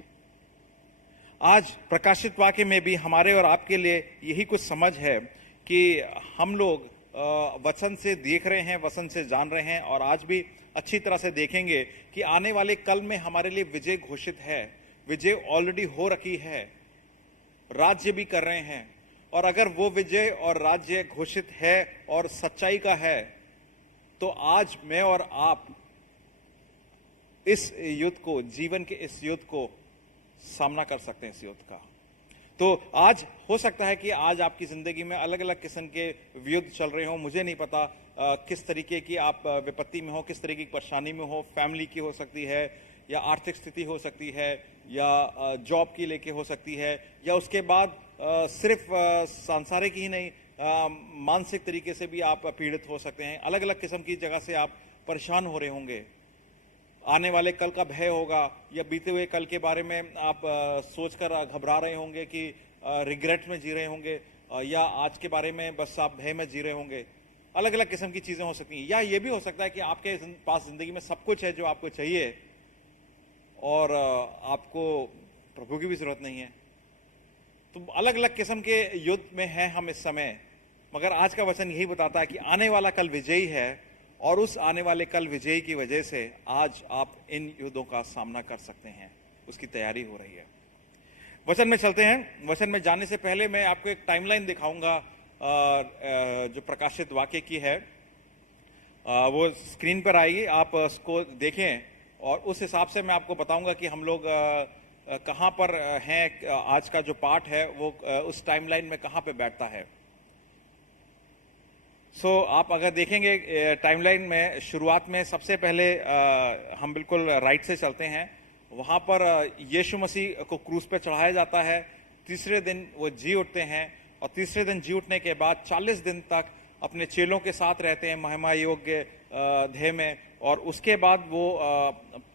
आज प्रकाशित वाक्य में भी हमारे और आपके लिए यही कुछ समझ है कि हम लोग वचन से देख रहे हैं, वचन से जान रहे हैं, और आज भी अच्छी तरह से देखेंगे कि आने वाले कल में हमारे लिए विजय घोषित है, विजय ऑलरेडी हो रखी है। राज्य भी कर रहे हैं। और अगर वो विजय और राज्य घोषित है और सच्चाई का है, तो आज मैं और आप इस युद्ध को, जीवन के इस युद्ध को सामना कर सकते हैं, इस युद्ध का। तो आज हो सकता है कि आज आपकी जिंदगी में अलग अलग किस्म के युद्ध चल रहे हो। मुझे नहीं पता किस तरीके की आप विपत्ति में हो, किस तरीके की परेशानी में हो। फैमिली की हो सकती है, या आर्थिक स्थिति हो सकती है, या जॉब की लेके हो सकती है, या उसके बाद सिर्फ सांसारिक ही नहीं, मानसिक तरीके से भी आप पीड़ित हो सकते हैं। अलग अलग किस्म की जगह से आप परेशान हो रहे होंगे। आने वाले कल का भय होगा, या बीते हुए कल के बारे में आप सोचकर घबरा रहे होंगे कि रिग्रेट में जी रहे होंगे, या आज के बारे में बस आप भय में जी रहे होंगे। अलग अलग किस्म की चीजें हो सकती हैं। या ये भी हो सकता है कि आपके पास जिंदगी में सब कुछ है जो आपको चाहिए, और आपको प्रभु की भी जरूरत नहीं है। तो अलग अलग किस्म के युद्ध में हैं हम इस समय। मगर आज का वचन यही बताता है कि आने वाला कल विजयी है, और उस आने वाले कल विजयी की वजह से आज आप इन युद्धों का सामना कर सकते हैं। उसकी तैयारी हो रही है। वचन में चलते हैं। वचन में जाने से पहले मैं आपको एक टाइमलाइन दिखाऊंगा जो प्रकाशित वाक्य की है। वो स्क्रीन पर आएगी, आप उसको देखें, और उस हिसाब से मैं आपको बताऊंगा कि हम लोग कहां पर हैं। आज का जो पाठ है वो उस टाइमलाइन में कहां पे बैठता है। आप अगर देखेंगे टाइमलाइन में, शुरुआत में सबसे पहले हम बिल्कुल राइट से चलते हैं। वहां पर यीशु मसीह को क्रूस पे चढ़ाया जाता है। तीसरे दिन वो जी उठते हैं, और तीसरे दिन जी उठने के बाद 40 दिन तक अपने चेलों के साथ रहते हैं महिमा योग्य देह में। और उसके बाद वो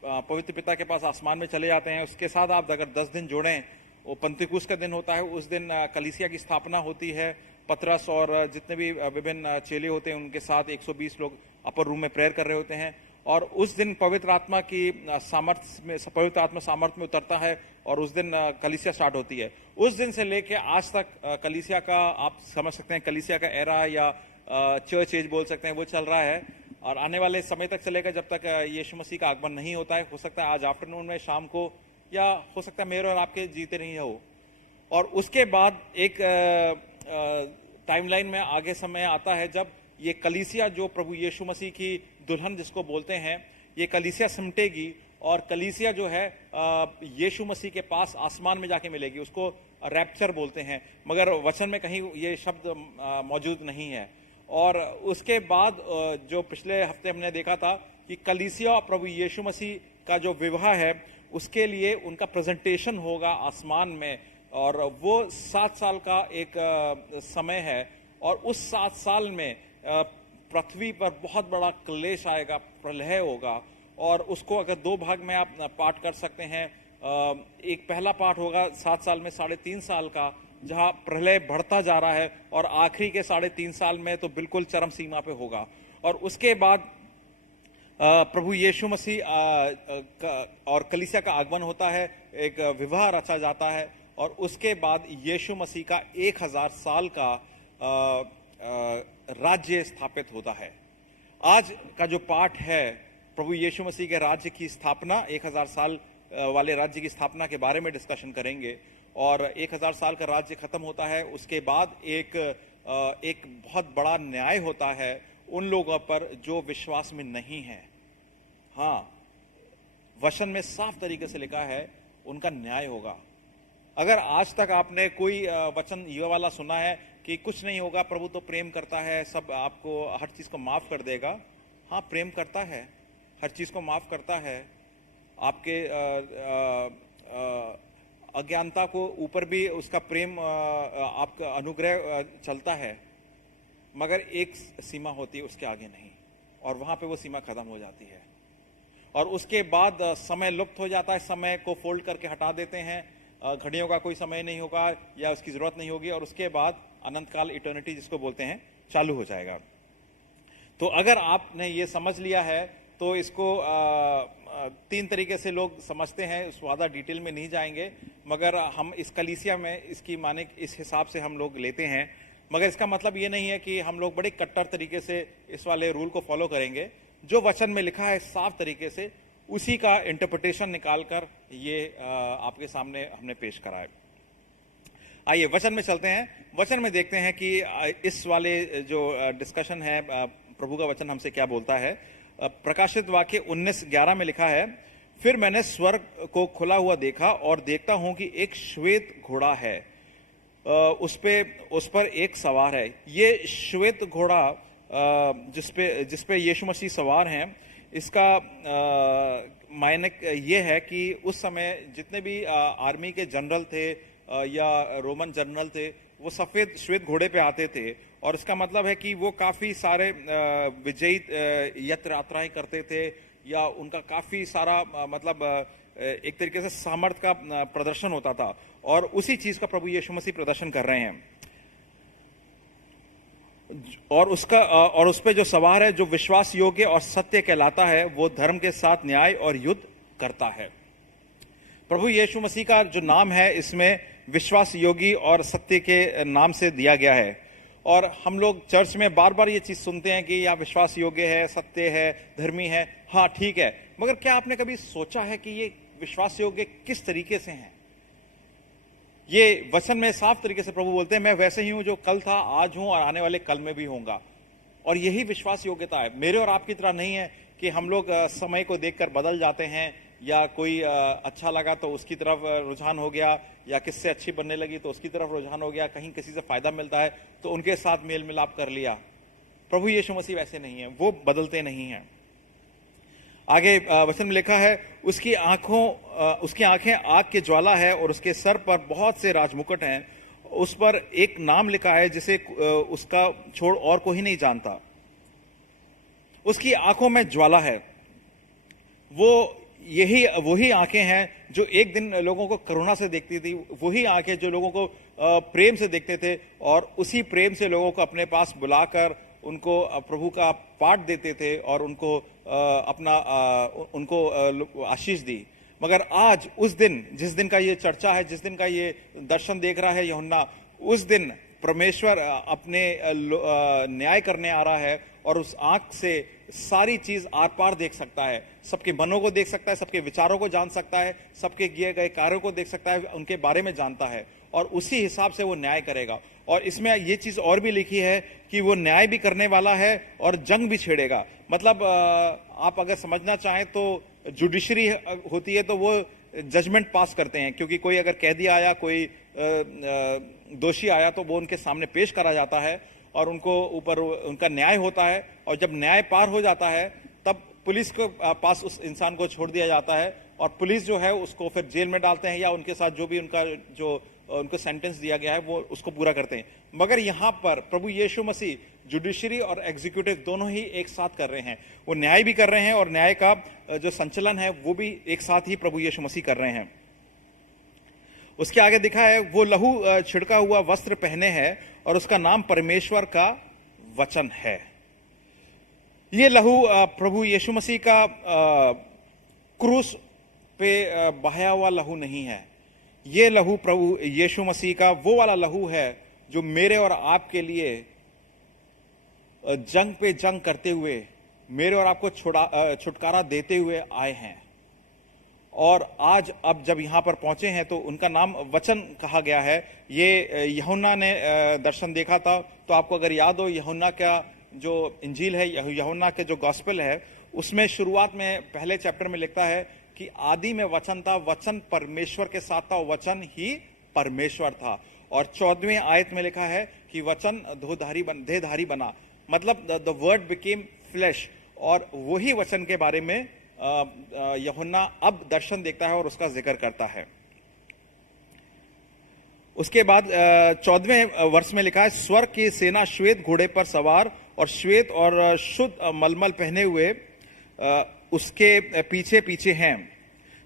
पवित्र पिता के पास आसमान में चले जाते हैं। उसके साथ आप अगर 10 दिन जोड़ें, वो पंतिकुस का दिन होता है। उस दिन कलीसिया की स्थापना होती है। पतरस और जितने भी विभिन्न चेले होते हैं उनके साथ 120 लोग अपर रूम में प्रेयर कर रहे होते हैं। और उस दिन पवित्र आत्मा की सामर्थ्य में, पवित्र आत्मा सामर्थ्य में उतरता है, और उस दिन कलीसिया स्टार्ट होती है। उस दिन से लेके आज तक कलीसिया का, आप समझ सकते हैं, कलीसिया का एरा या चर्च एज बोल सकते हैं, वो चल रहा है। और आने वाले समय तक चलेगा जब तक यीशु मसीह का आगमन नहीं होता है। हो सकता है आज आफ्टरनून में, शाम को, या हो सकता है मेरे और आपके जीते नहीं हो। और उसके बाद एक टाइमलाइन में आगे समय आता है जब ये कलीसिया, जो प्रभु यीशु मसीह की दुल्हन जिसको बोलते हैं, ये कलीसिया सिमटेगी, और कलीसिया जो है यीशु मसीह के पास आसमान में जाके मिलेगी। उसको रैप्चर बोलते हैं, मगर वचन में कहीं ये शब्द मौजूद नहीं है। और उसके बाद जो पिछले हफ्ते हमने देखा था कि कलीसिया और प्रभु यीशु मसीह का जो विवाह है, उसके लिए उनका प्रेजेंटेशन होगा आसमान में। और वो 7 साल का एक समय है, और उस 7 साल में पृथ्वी पर बहुत बड़ा क्लेश आएगा, प्रलय होगा। और उसको अगर 2 भाग में आप पाठ कर सकते हैं। एक पहला पाठ होगा 7 साल में 3.5 साल का, जहां प्रलय बढ़ता जा रहा है, और आखिरी के 3.5 साल में तो बिल्कुल चरम सीमा पे होगा। और उसके बाद प्रभु यीशु मसीह और कलीसिया का आगमन होता है, एक विवाह रचा जाता है। और उसके बाद यीशु मसीह का 1000 साल का राज्य स्थापित होता है। आज का जो पाठ है, प्रभु यीशु मसीह के राज्य की स्थापना, 1000 साल वाले राज्य की स्थापना के बारे में डिस्कशन करेंगे। और 1000 साल का राज्य खत्म होता है, उसके बाद एक बहुत बड़ा न्याय होता है उन लोगों पर जो विश्वास में नहीं है। हाँ, वचन में साफ तरीके से लिखा है उनका न्याय होगा। अगर आज तक आपने कोई वचन ये वाला सुना है कि कुछ नहीं होगा, प्रभु तो प्रेम करता है, सब आपको हर चीज को माफ कर देगा। हाँ, प्रेम करता है, हर चीज को माफ करता है। आपके अज्ञानता को ऊपर भी उसका प्रेम, आपका अनुग्रह चलता है। मगर एक सीमा होती है, उसके आगे नहीं, और वहां पे वो सीमा खत्म हो जाती है। और उसके बाद समय लुप्त हो जाता है, समय को फोल्ड करके हटा देते हैं। घड़ियों का कोई समय नहीं होगा, या उसकी जरूरत नहीं होगी। और उसके बाद अनंत काल, इटर्निटी जिसको बोलते हैं, चालू हो जाएगा। तो अगर आपने ये समझ लिया है तो इसको 3 तरीके से लोग समझते हैं। ज्यादा डिटेल में नहीं जाएंगे, मगर हम इस कलीसिया में इसकी माने इस हिसाब से हम लोग लेते हैं। मगर इसका मतलब ये नहीं है कि हम लोग बड़े कट्टर तरीके से इस वाले रूल को फॉलो करेंगे। जो वचन में लिखा है साफ तरीके से, उसी का इंटरप्रिटेशन निकालकर ये आपके सामने हमने पेश करा है। आइए वचन में चलते हैं। वचन में देखते हैं कि इस वाले जो डिस्कशन है, प्रभु का वचन हमसे क्या बोलता है। प्रकाशित वाक्य 19:11 में लिखा है, फिर मैंने स्वर्ग को खुला हुआ देखा और देखता हूं कि एक श्वेत घोड़ा है, उस पर एक सवार है। ये श्वेत घोड़ा जिसपे यीशु मसीह सवार हैं, इसका मायने ये है कि उस समय जितने भी आर्मी के जनरल थे या रोमन जनरल थे, वो सफेद श्वेत घोड़े पे आते थे। और इसका मतलब है कि वो काफी सारे विजयी यात्राएं करते थे, या उनका काफी सारा मतलब एक तरीके से सामर्थ्य का प्रदर्शन होता था। और उसी चीज का प्रभु यीशु मसीह प्रदर्शन कर रहे हैं। और उस पे जो सवार है, जो विश्वास योग्य और सत्य कहलाता है, वो धर्म के साथ न्याय और युद्ध करता है। प्रभु यीशु मसीह का जो नाम है, इसमें विश्वास योगी और सत्य के नाम से दिया गया है। और हम लोग चर्च में बार बार ये चीज सुनते हैं कि यह विश्वास योग्य है, सत्य है, धर्मी है। हाँ, ठीक है, मगर क्या आपने कभी सोचा है कि ये विश्वास योग्य किस तरीके से हैं? ये वचन में साफ तरीके से प्रभु बोलते हैं, मैं वैसे ही हूं जो कल था, आज हूं और आने वाले कल में भी होऊंगा। और यही विश्वास योग्यता है। मेरे और आपकी तरह नहीं है कि हम लोग समय को देखकर बदल जाते हैं, या कोई अच्छा लगा तो उसकी तरफ रुझान हो गया, या किससे अच्छी बनने लगी तो उसकी तरफ रुझान हो गया, कहीं किसी से फायदा मिलता है तो उनके साथ मेल मिलाप कर लिया। प्रभु यीशु मसीह वैसे नहीं है, वो बदलते नहीं हैं। आगे वचन में लिखा है, उसकी आंखें आग की ज्वाला है और उसके सर पर बहुत से राजमुकुट हैं। उस पर एक नाम लिखा है जिसे उसका छोड़ और कोई नहीं जानता। उसकी आंखों में ज्वाला है। वही आंखें हैं जो एक दिन लोगों को करुणा से देखती थी, वही आंखें जो लोगों को प्रेम से देखते थे, और उसी प्रेम से लोगों को अपने पास बुलाकर उनको प्रभु का पाठ देते थे और उनको उनको आशीष दी। मगर आज उस दिन, जिस दिन का ये चर्चा है, जिस दिन का ये दर्शन देख रहा है यूहन्ना, उस दिन परमेश्वर अपने न्याय करने आ रहा है, और उस आंख से सारी चीज आर पार देख सकता है, सबके मनों को देख सकता है, सबके विचारों को जान सकता है, सबके किए गए कार्यों को देख सकता है, उनके बारे में जानता है, और उसी हिसाब से वो न्याय करेगा। और इसमें ये चीज और भी लिखी है कि वो न्याय भी करने वाला है और जंग भी छेड़ेगा। मतलब आप अगर समझना चाहें तो जुडिशरी होती है तो वो जजमेंट पास करते हैं, क्योंकि कोई अगर कैदी आया, कोई दोषी आया, तो वो उनके सामने पेश करा जाता है और उनको ऊपर उनका न्याय होता है। और जब न्याय पार हो जाता है तब पुलिस को पास उस इंसान को छोड़ दिया जाता है, और पुलिस जो है उसको फिर जेल में डालते हैं, या उनके साथ जो भी उनको सेंटेंस दिया गया है वो उसको पूरा करते हैं। मगर यहाँ पर प्रभु यीशु मसीह जुडिशरी और एग्जीक्यूटिव दोनों ही एक साथ कर रहे हैं। वो न्याय भी कर रहे हैं और न्याय का जो संचलन है वो भी एक साथ ही प्रभु यीशु मसीह कर रहे हैं। उसके आगे दिखा है, वो लहू छिड़का हुआ वस्त्र पहने है और उसका नाम परमेश्वर का वचन है। ये लहू प्रभु यीशु मसीह का क्रूस पे बहाया हुआ लहू नहीं है। ये लहू प्रभु यीशु मसीह का वो वाला लहू है जो मेरे और आपके लिए जंग पे जंग करते हुए, मेरे और आपको छुटकारा देते हुए आए हैं। और आज अब जब यहां पर पहुंचे हैं तो उनका नाम वचन कहा गया है। ये यूहन्ना ने दर्शन देखा था, तो आपको अगर याद हो, यूहन्ना का जो इंजील है, यूहन्ना के जो गॉस्पेल है, उसमें शुरुआत में पहले चैप्टर में लिखता है कि आदि में वचन था, वचन परमेश्वर के साथ था, वचन ही परमेश्वर था। और 14वें आयत में लिखा है कि वचन देहधारी बना, मतलब द वर्ड बिकेम फ्लैश। और वही वचन के बारे में यूहन्ना अब दर्शन देखता है और उसका जिक्र करता है। उसके बाद 14वें वर्ष में लिखा है, स्वर्ग की सेना श्वेत घोड़े पर सवार और श्वेत और शुद्ध मलमल पहने हुए उसके पीछे पीछे हैं।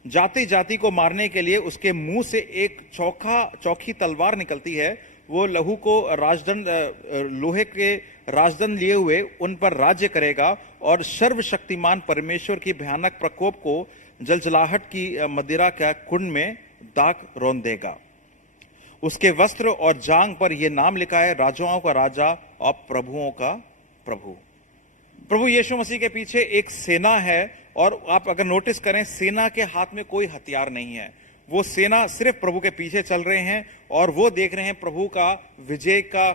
जाति जाति को मारने के लिए उसके मुंह से एक चौखी तलवार निकलती है। वो लहू को राजदंड, लोहे के राजदंड लिए हुए उन पर राज्य करेगा और सर्वशक्तिमान परमेश्वर की भयानक प्रकोप को जलजलाहट की मदिरा का कुंड में दाग रौंद देगा। उसके वस्त्र और जांग पर यह नाम लिखा है, राजाओं का राजा और प्रभुओं का प्रभु। प्रभु यीशु मसीह के पीछे एक सेना है, और आप अगर नोटिस करें, सेना के हाथ में कोई हथियार नहीं है। वो सेना सिर्फ प्रभु के पीछे चल रहे हैं और वो देख रहे हैं प्रभु का विजय का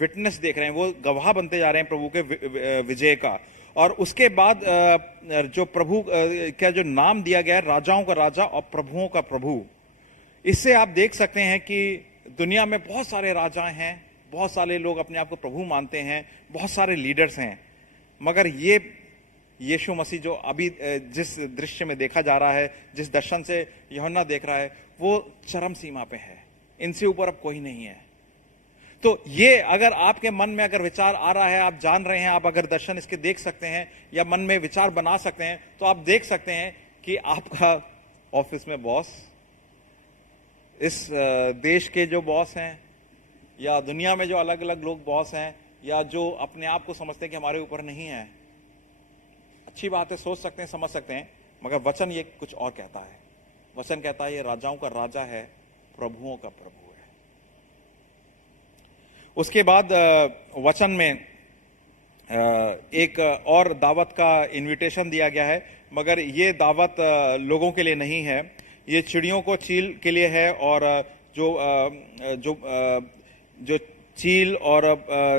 विटनेस देख रहे हैं, वो गवाह बनते जा रहे हैं प्रभु के विजय का। और उसके बाद जो प्रभु का जो नाम दिया गया है, राजाओं का राजा और प्रभुओं का प्रभु, इससे आप देख सकते हैं कि दुनिया में बहुत सारे राजा हैं, बहुत सारे लोग अपने आप को प्रभु मानते हैं, बहुत सारे लीडर्स हैं, मगर ये यीशु मसीह जो अभी जिस दृश्य में देखा जा रहा है, जिस दर्शन से यूहन्ना देख रहा है, वो चरम सीमा पे है। इनसे ऊपर अब कोई नहीं है। तो ये अगर आपके मन में अगर विचार आ रहा है, आप जान रहे हैं, आप अगर दर्शन इसके देख सकते हैं या मन में विचार बना सकते हैं, तो आप देख सकते हैं कि आपका ऑफिस में बॉस, इस देश के जो बॉस हैं, या दुनिया में जो अलग अलग लोग बॉस हैं, या जो अपने आप को समझते हैं कि हमारे ऊपर नहीं है, अच्छी बात है, सोच सकते हैं, समझ सकते हैं, मगर वचन ये कुछ और कहता है। वचन कहता है ये राजाओं का राजा है, प्रभुओं का प्रभु है। उसके बाद वचन में एक और दावत का इनविटेशन दिया गया है, मगर ये दावत लोगों के लिए नहीं है, ये चिड़ियों को चील के लिए है। और जो चील और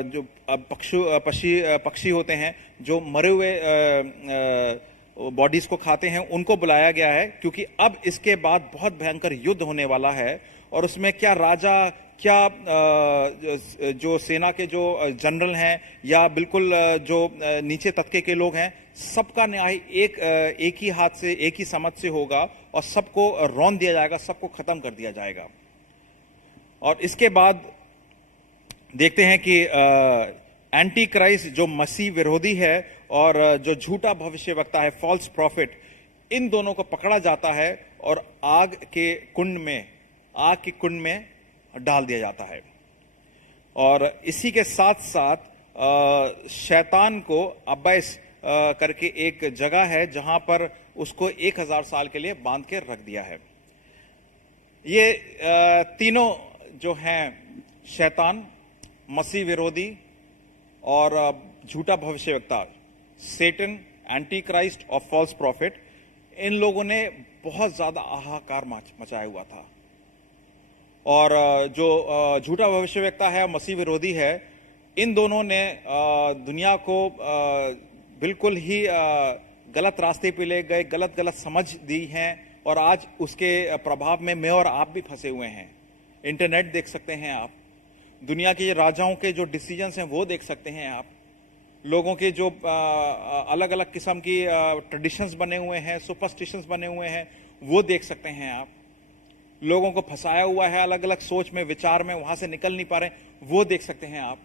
जो पक्षी होते हैं, जो मरे हुए बॉडीज को खाते हैं, उनको बुलाया गया है, क्योंकि अब इसके बाद बहुत भयंकर युद्ध होने वाला है। और उसमें क्या राजा, क्या जो सेना के जो जनरल हैं, या बिल्कुल जो नीचे तबके के लोग हैं, सबका न्याय एक ही हाथ से, एक ही समझ से होगा, और सबको रौंद दिया जाएगा, सबको खत्म कर दिया जाएगा। और इसके बाद देखते हैं कि एंटी क्राइस्ट जो मसीह विरोधी है और जो झूठा भविष्यवक्ता है, फॉल्स प्रॉफिट, इन दोनों को पकड़ा जाता है और आग के कुंड में डाल दिया जाता है। और इसी के साथ साथ शैतान को अबैस करके एक जगह है जहां पर उसको 1000 साल के लिए बांध के रख दिया है। ये तीनों जो हैं, शैतान, मसीह विरोधी और झूठा भविष्यवक्ता, सेटन, एंटी क्राइस्ट और फॉल्स प्रॉफिट, इन लोगों ने बहुत ज्यादा हाहाकार मचाया हुआ था। और जो झूठा भविष्यवक्ता है, मसीह विरोधी है, इन दोनों ने दुनिया को बिल्कुल ही गलत रास्ते पे ले गए, गलत समझ दी हैं, और आज उसके प्रभाव में मैं और आप भी फंसे हुए हैं। इंटरनेट देख सकते हैं आप, दुनिया के राजाओं के जो डिसीजंस हैं वो देख सकते हैं आप, लोगों के जो अलग अलग किस्म की ट्रेडिशंस बने हुए हैं, सुपरस्टिशंस बने हुए हैं, वो देख सकते हैं आप, लोगों को फंसाया हुआ है अलग अलग सोच में, विचार में, वहां से निकल नहीं पा रहे, वो देख सकते हैं आप।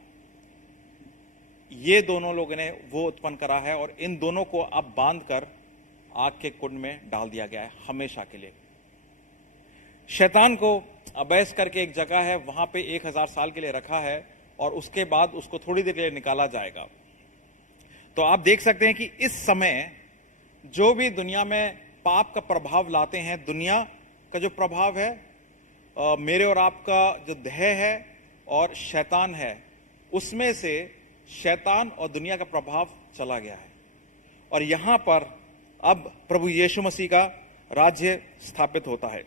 ये दोनों लोगों ने वो उत्पन्न करा है, और इन दोनों को अब बांधकर आग के कुंड में डाल दिया गया है हमेशा के लिए। शैतान को अबैस करके एक जगह है, वहां पे 1000 साल के लिए रखा है, और उसके बाद उसको थोड़ी देर के लिए निकाला जाएगा। तो आप देख सकते हैं कि इस समय जो भी दुनिया में पाप का प्रभाव लाते हैं, दुनिया का जो प्रभाव है, मेरे और आपका जो देह है और शैतान है, उसमें से शैतान और दुनिया का प्रभाव चला गया है, और यहां पर अब प्रभु यीशु मसीह का राज्य स्थापित होता है।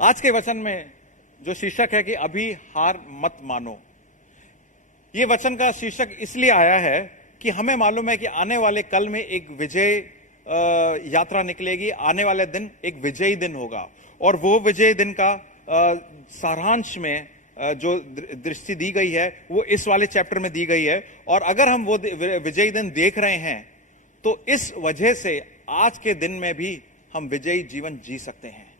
आज के वचन में जो शीर्षक है कि अभी हार मत मानो, ये वचन का शीर्षक इसलिए आया है कि हमें मालूम है कि आने वाले कल में एक विजय यात्रा निकलेगी, आने वाले दिन एक विजयी दिन होगा, और वो विजय दिन का सारांश में जो दृष्टि दी गई है वो इस वाले चैप्टर में दी गई है। और अगर हम वो विजयी दिन देख रहे हैं, तो इस वजह से आज के दिन में भी हम विजयी जीवन जी सकते हैं।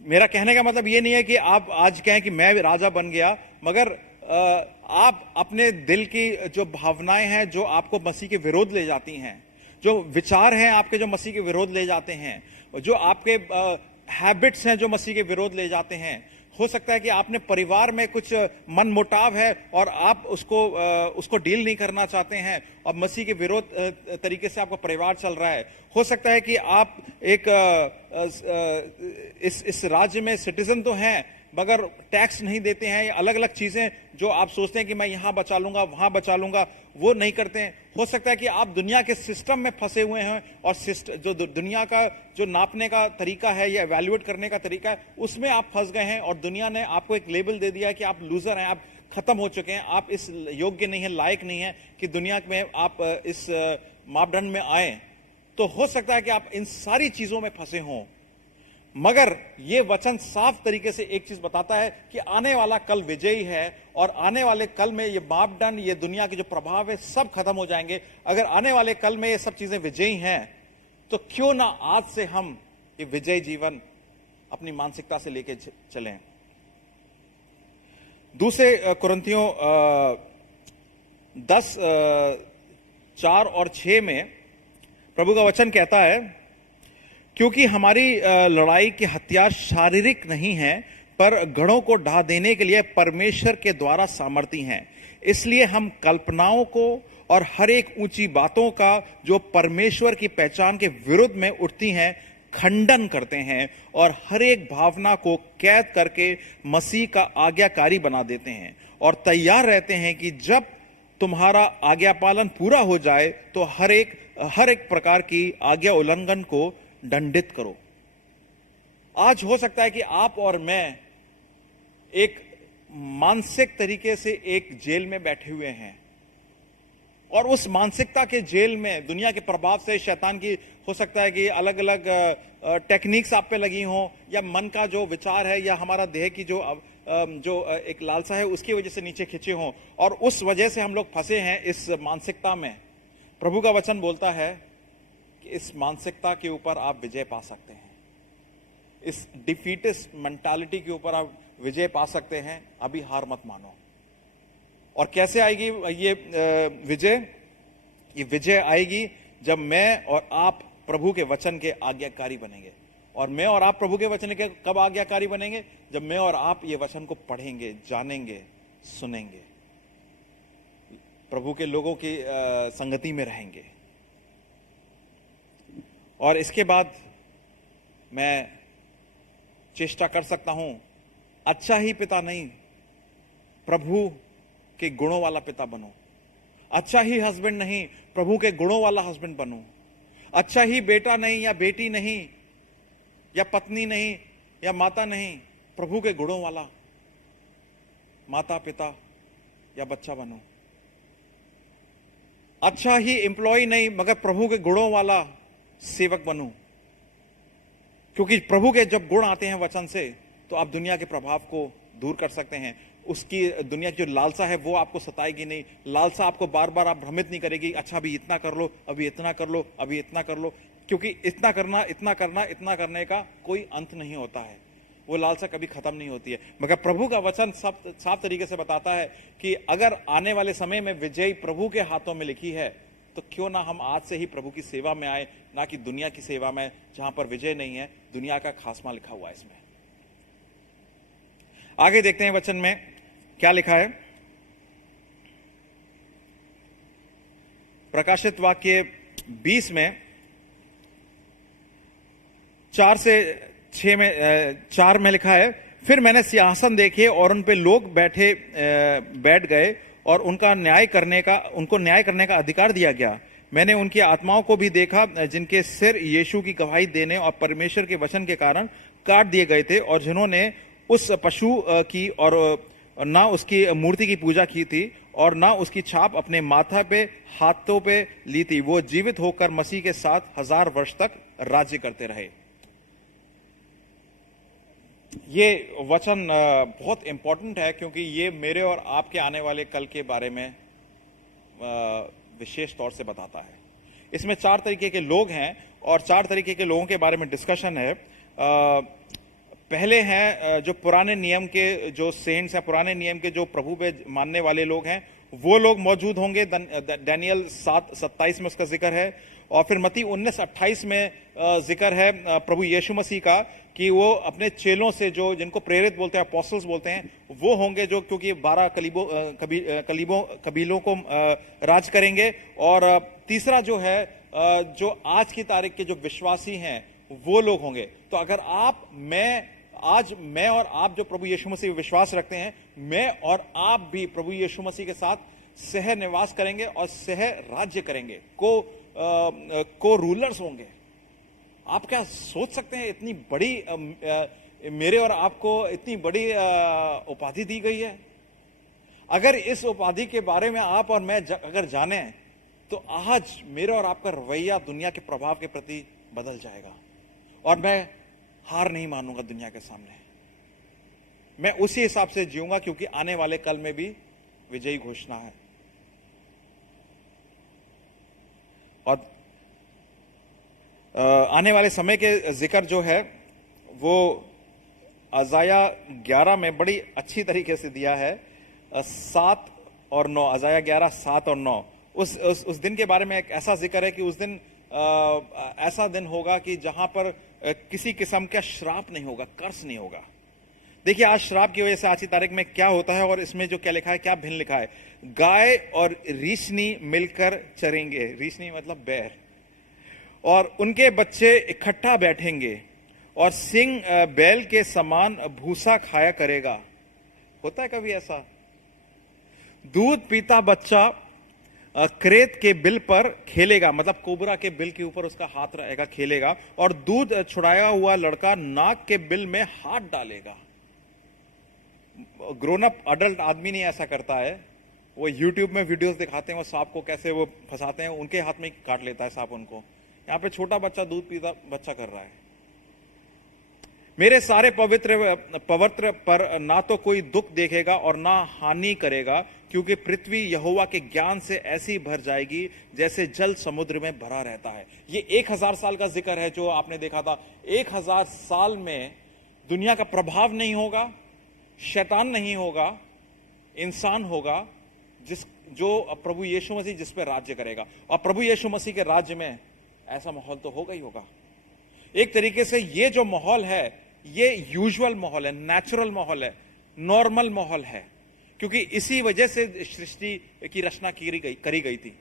मेरा कहने का मतलब ये नहीं है कि आप आज कहें कि मैं राजा बन गया, मगर आप अपने दिल की जो भावनाएं हैं, जो आपको मसीह के विरोध ले जाती हैं, जो विचार हैं आपके जो मसीह के विरोध ले जाते हैं, जो आपके हैबिट्स हैं जो मसीह के विरोध ले जाते हैं, हो सकता है कि आपने परिवार में कुछ मन मुटाव है और आप उसको डील नहीं करना चाहते हैं, और मसीह के विरोध तरीके से आपका परिवार चल रहा है। हो सकता है कि आप एक इस राज्य में सिटीजन तो हैं, मगर टैक्स नहीं देते हैं, या अलग अलग चीजें जो आप सोचते हैं कि मैं यहां बचा लूंगा वहां बचा लूंगा, वो नहीं करते हैं। हो सकता है कि आप दुनिया के सिस्टम में फंसे हुए हैं और जो दुनिया का जो नापने का तरीका है या एवेल्युएट करने का तरीका है उसमें आप फंस गए हैं, और दुनिया ने आपको एक लेबल दे दिया है कि आप लूजर हैं, आप खत्म हो चुके हैं, आप इस योग्य नहीं है, लायक नहीं है कि दुनिया में आप इस मापदंड में आए। तो हो सकता है कि आप इन सारी चीजों में फंसे हों, मगर यह वचन साफ तरीके से एक चीज बताता है कि आने वाला कल विजयी है, और आने वाले कल में ये मापदंड, ये दुनिया के जो प्रभाव है सब खत्म हो जाएंगे। अगर आने वाले कल में ये सब चीजें विजयी हैं, तो क्यों ना आज से हम ये विजयी जीवन अपनी मानसिकता से लेके चलें। दूसरे कुरिन्थियों 10:4-6 में प्रभु का वचन कहता है, क्योंकि हमारी लड़ाई के हथियार शारीरिक नहीं है, पर गढ़ों को ढा देने के लिए परमेश्वर के द्वारा सामर्थी हैं। इसलिए हम कल्पनाओं को और हर एक ऊंची बातों का जो परमेश्वर की पहचान के विरुद्ध में उठती हैं खंडन करते हैं, और हर एक भावना को कैद करके मसीह का आज्ञाकारी बना देते हैं, और तैयार रहते हैं कि जब तुम्हारा आज्ञा पालन पूरा हो जाए तो हर एक प्रकार की आज्ञा उल्लंघन को दंडित करो। आज हो सकता है कि आप और मैं एक मानसिक तरीके से एक जेल में बैठे हुए हैं, और उस मानसिकता के जेल में दुनिया के प्रभाव से शैतान की हो सकता है कि अलग अलग टेक्निक्स आप पे लगी हों, या मन का जो विचार है या हमारा देह की जो एक लालसा है उसकी वजह से नीचे खींचे हों, और उस वजह से हम लोग फंसे हैं इस मानसिकता में। प्रभु का वचन बोलता है कि इस मानसिकता के ऊपर आप विजय पा सकते हैं, इस डिफीटिस्ट मेंटालिटी के ऊपर आप विजय पा सकते हैं। अभी हार मत मानो। और कैसे आएगी ये विजय? ये विजय आएगी जब मैं और आप प्रभु के वचन के आज्ञाकारी बनेंगे। और मैं और आप प्रभु के वचन के कब आज्ञाकारी बनेंगे? जब मैं और आप ये वचन को पढ़ेंगे, जानेंगे, सुनेंगे, प्रभु के लोगों की संगति में रहेंगे। और इसके बाद मैं चेष्टा कर सकता हूं अच्छा ही पिता नहीं, प्रभु के गुणों वाला पिता बनूं। अच्छा ही हस्बैंड नहीं, प्रभु के गुणों वाला हस्बैंड बनूं। अच्छा ही बेटा नहीं या बेटी नहीं या पत्नी नहीं या माता नहीं, प्रभु के गुणों वाला माता पिता या बच्चा बनूं। अच्छा ही एम्प्लॉय नहीं, मगर प्रभु के गुणों वाला सेवक बनूं। क्योंकि प्रभु के जब गुण आते हैं वचन से, तो आप दुनिया के प्रभाव को दूर कर सकते हैं। उसकी दुनिया की जो लालसा है वो आपको सताएगी नहीं। लालसा आपको बार बार आप भ्रमित नहीं करेगी, अच्छा अभी इतना कर लो, अभी इतना कर लो, अभी इतना कर लो, क्योंकि इतना करना, इतना करना, इतना करने का कोई अंत नहीं होता है। वो लालसा कभी खत्म नहीं होती है। मगर प्रभु का वचन साफ तरीके से बताता है कि अगर आने वाले समय में विजय प्रभु के हाथों में लिखी है, तो क्यों ना हम आज से ही प्रभु की सेवा में आए, ना कि दुनिया की सेवा में जहां पर विजय नहीं है, दुनिया का खासमा लिखा हुआ है इसमें। आगे देखते हैं वचन में क्या लिखा है। प्रकाशित वाक्य 20 में 4 में लिखा है, फिर मैंने सिंहासन देखे और उन पे लोग बैठ गए, और उनको न्याय करने का अधिकार दिया गया। मैंने उनकी आत्माओं को भी देखा जिनके सिर यीशु की गवाही देने और परमेश्वर के वचन के कारण काट दिए गए थे, और जिन्होंने उस पशु की और ना उसकी मूर्ति की पूजा की थी, और ना उसकी छाप अपने माथा पे हाथों पे ली थी। वो जीवित होकर मसीह के साथ 1000 वर्ष तक राज्य करते रहे। ये वचन बहुत इंपॉर्टेंट है, क्योंकि ये मेरे और आपके आने वाले कल के बारे में विशेष तौर से बताता है। इसमें 4 तरीके के लोग हैं, और 4 तरीके के लोगों के बारे में डिस्कशन है। पहले हैं जो पुराने नियम के जो सेंट्स हैं, पुराने नियम के जो प्रभु पे मानने वाले लोग हैं, वो लोग मौजूद होंगे। दानियल 7:27 में उसका जिक्र है। और फिर मत्ती 19:28 में जिक्र है प्रभु यीशु मसीह का, कि वो अपने चेलों से, जो जिनको प्रेरित बोलते हैं, अपोस्टल्स बोलते हैं, वो होंगे जो, क्योंकि 12 कबीलों को राज करेंगे। और तीसरा जो है, जो आज की तारीख के जो विश्वासी हैं वो लोग होंगे। तो अगर आज मैं और आप जो प्रभु यीशु मसीह विश्वास रखते हैं, मैं और आप भी प्रभु यीशु मसीह के साथ सह निवास करेंगे और सह राज्य करेंगे, को रूलर्स होंगे। आप क्या सोच सकते हैं, इतनी बड़ी मेरे और आपको इतनी बड़ी उपाधि दी गई है। अगर इस उपाधि के बारे में आप और मैं अगर जाने तो आज मेरे और आपका रवैया दुनिया के प्रभाव के प्रति बदल जाएगा और मैं हार नहीं मानूंगा दुनिया के सामने। मैं उसी हिसाब से जीऊंगा क्योंकि आने वाले कल में भी विजयी घोषणा है। और आने वाले समय के जिक्र जो है वो अजाया 11 में बड़ी अच्छी तरीके से दिया है, 7 और 9, अजाया 11, 7 और 9। उस दिन के बारे में एक ऐसा जिक्र है कि उस दिन ऐसा दिन होगा कि जहां पर किसी किस्म का श्राप नहीं होगा, कर्स नहीं होगा। देखिए आज श्राप की वजह से आज की तारीख में क्या होता है, और इसमें जो क्या लिखा है, क्या भिन्न लिखा है, गाय और रीछनी मिलकर चरेंगे, रीछनी मतलब बैर, और उनके बच्चे इकट्ठा बैठेंगे और सिंह बैल के समान भूसा खाया करेगा। होता है कभी ऐसा? दूध पीता बच्चा क्रेत के बिल पर खेलेगा, मतलब कोबरा के बिल के ऊपर उसका हाथ रहेगा, खेलेगा, और दूध छुड़ाया हुआ लड़का नाक के बिल में हाथ डालेगा। ग्रोन अप अडल्ट आदमी नहीं ऐसा करता है, वो यूट्यूब में वीडियोस दिखाते हैं वो सांप को कैसे वो फंसाते हैं, उनके हाथ में काट लेता है सांप उनको। यहां पे छोटा बच्चा दूध पीता बच्चा कर रहा है। मेरे सारे पवित्र पर ना तो कोई दुख देखेगा और ना हानि करेगा, क्योंकि पृथ्वी यहोवा के ज्ञान से ऐसी भर जाएगी जैसे जल समुद्र में भरा रहता है। ये 1000 साल का जिक्र है जो आपने देखा था। 1000 साल में दुनिया का प्रभाव नहीं होगा, शैतान नहीं होगा, इंसान होगा जो प्रभु यीशु मसीह जिस पे राज्य करेगा। और प्रभु यीशु मसीह के राज्य में ऐसा माहौल तो होगा ही होगा। एक तरीके से ये जो माहौल है ये यूजुअल माहौल है, नेचुरल माहौल है, नॉर्मल माहौल है, क्योंकि इसी वजह से सृष्टि की रचना करी गई थी।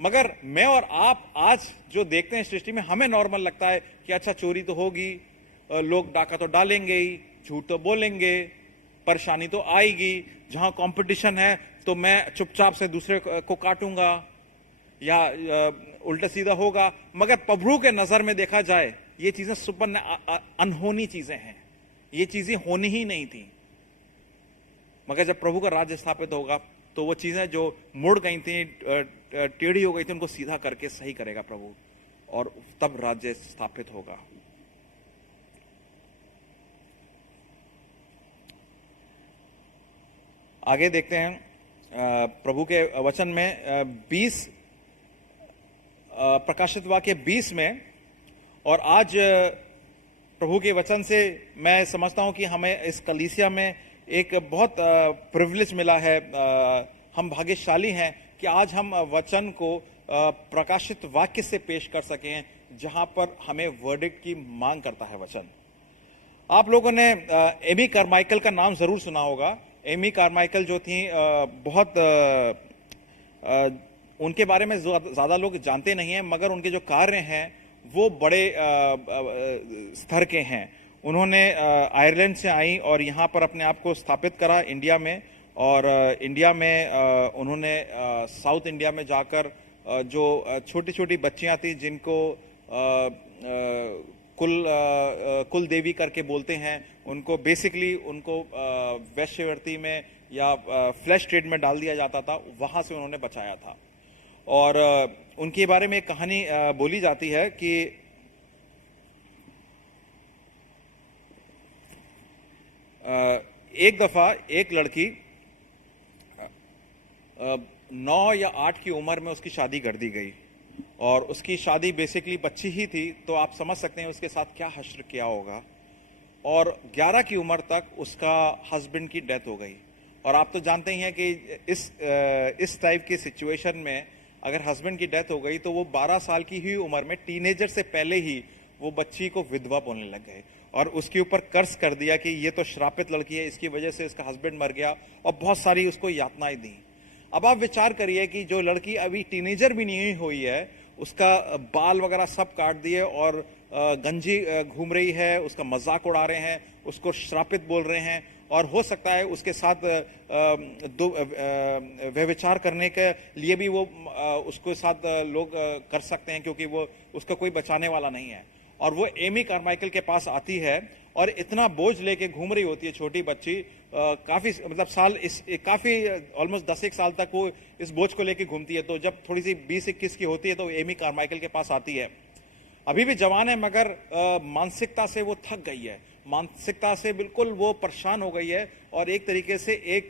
मगर मैं और आप आज जो देखते हैं सृष्टि में, हमें नॉर्मल लगता है कि अच्छा चोरी तो होगी, लोग डाका तो डालेंगे ही, झूठ तो बोलेंगे, परेशानी तो आएगी, जहां कंपटीशन है तो मैं चुपचाप से दूसरे को काटूंगा या उल्टा सीधा होगा। मगर प्रभु के नजर में देखा जाए ये चीजें सुपर अनहोनी चीजें हैं, ये चीजें होनी ही नहीं थी। मगर जब प्रभु का राज्य स्थापित होगा तो वो चीजें जो मुड़ गई थी, टेढ़ी हो गई थी, उनको सीधा करके सही करेगा प्रभु, और तब राज्य स्थापित होगा। आगे देखते हैं प्रभु के वचन में 20 प्रकाशित वाक्य 20 में। और आज प्रभु के वचन से मैं समझता हूं कि हमें इस कलीसिया में एक बहुत प्रिविलेज मिला है। हम भाग्यशाली हैं कि आज हम वचन को प्रकाशित वाक्य से पेश कर सकें, जहां पर हमें वर्डिक्ट की मांग करता है वचन। आप लोगों ने एमी कारमाइकल का नाम जरूर सुना होगा। एमी कारमाइकल जो थी बहुत उनके बारे में ज्यादा लोग जानते नहीं हैं, मगर उनके जो कार्य हैं वो बड़े स्तर के हैं। उन्होंने आयरलैंड से आई और यहाँ पर अपने आप को स्थापित करा इंडिया में, और इंडिया में उन्होंने साउथ इंडिया में जाकर जो छोटी छोटी बच्चियाँ थी जिनको कुल देवी करके बोलते हैं, उनको बेसिकली उनको वैश्यवृत्ति में या फ्लैश ट्रेड में डाल दिया जाता था, वहां से उन्होंने बचाया था। और उनके बारे में एक कहानी बोली जाती है कि एक दफा एक लड़की 9 या 8 की उम्र में उसकी शादी कर दी गई, और उसकी शादी बेसिकली बच्ची ही थी, तो आप समझ सकते हैं उसके साथ क्या हश्र किया होगा। और 11 की उम्र तक उसका हस्बैंड की डेथ हो गई। और आप तो जानते ही हैं कि इस टाइप की सिचुएशन में अगर हस्बैंड की डेथ हो गई तो वो 12 साल की ही उम्र में, टीनेजर से पहले ही वो बच्ची को विधवा बोलने लग गए और उसके ऊपर कर्ज कर दिया कि ये तो श्रापित लड़की है, इसकी वजह से इसका हस्बैंड मर गया, और बहुत सारी उसको यातनाएं दी। अब आप विचार करिए कि जो लड़की अभी टीनेजर भी नहीं हुई है, उसका बाल वगैरह सब काट दिए और गंजी घूम रही है, उसका मजाक उड़ा रहे हैं, उसको श्रापित बोल रहे हैं, और हो सकता है उसके साथ व्यभिचार करने के लिए भी वो उसके साथ लोग कर सकते हैं, क्योंकि वो उसका कोई बचाने वाला नहीं है। और वो एमी कारमाइकल के पास आती है और इतना बोझ लेके घूम रही होती है छोटी बच्ची, काफी मतलब काफी ऑलमोस्ट 10-1 साल तक वो इस बोझ को लेके घूमती है। तो जब थोड़ी सी 20-21 की होती है तो एमी कारमाइकल के पास आती है। अभी भी जवान है, मगर मानसिकता से वो थक गई है, मानसिकता से बिल्कुल वो परेशान हो गई है और एक तरीके से एक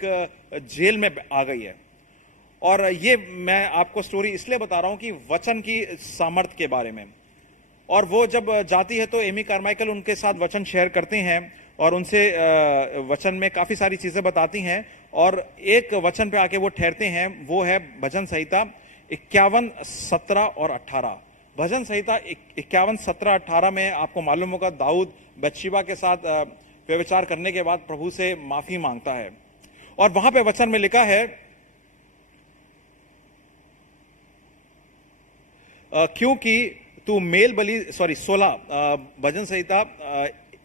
जेल में आ गई है। और ये मैं आपको स्टोरी इसलिए बता रहा हूं कि वचन की सामर्थ्य के बारे में। और वो जब जाती है तो एमी कारमाइकल उनके साथ वचन शेयर करते हैं और उनसे वचन में काफी सारी चीजें बताती हैं, और एक वचन पे आके वो ठहरते हैं। वो है भजन संहिता 51, 17 और 18। भजन संहिता 51, 17, 18 में आपको मालूम होगा दाऊद बत्शेबा के साथ व्यभिचार करने के बाद प्रभु से माफी मांगता है। और वहां पे वचन में लिखा है क्योंकि तू मेल बलि 16 भजन संहिता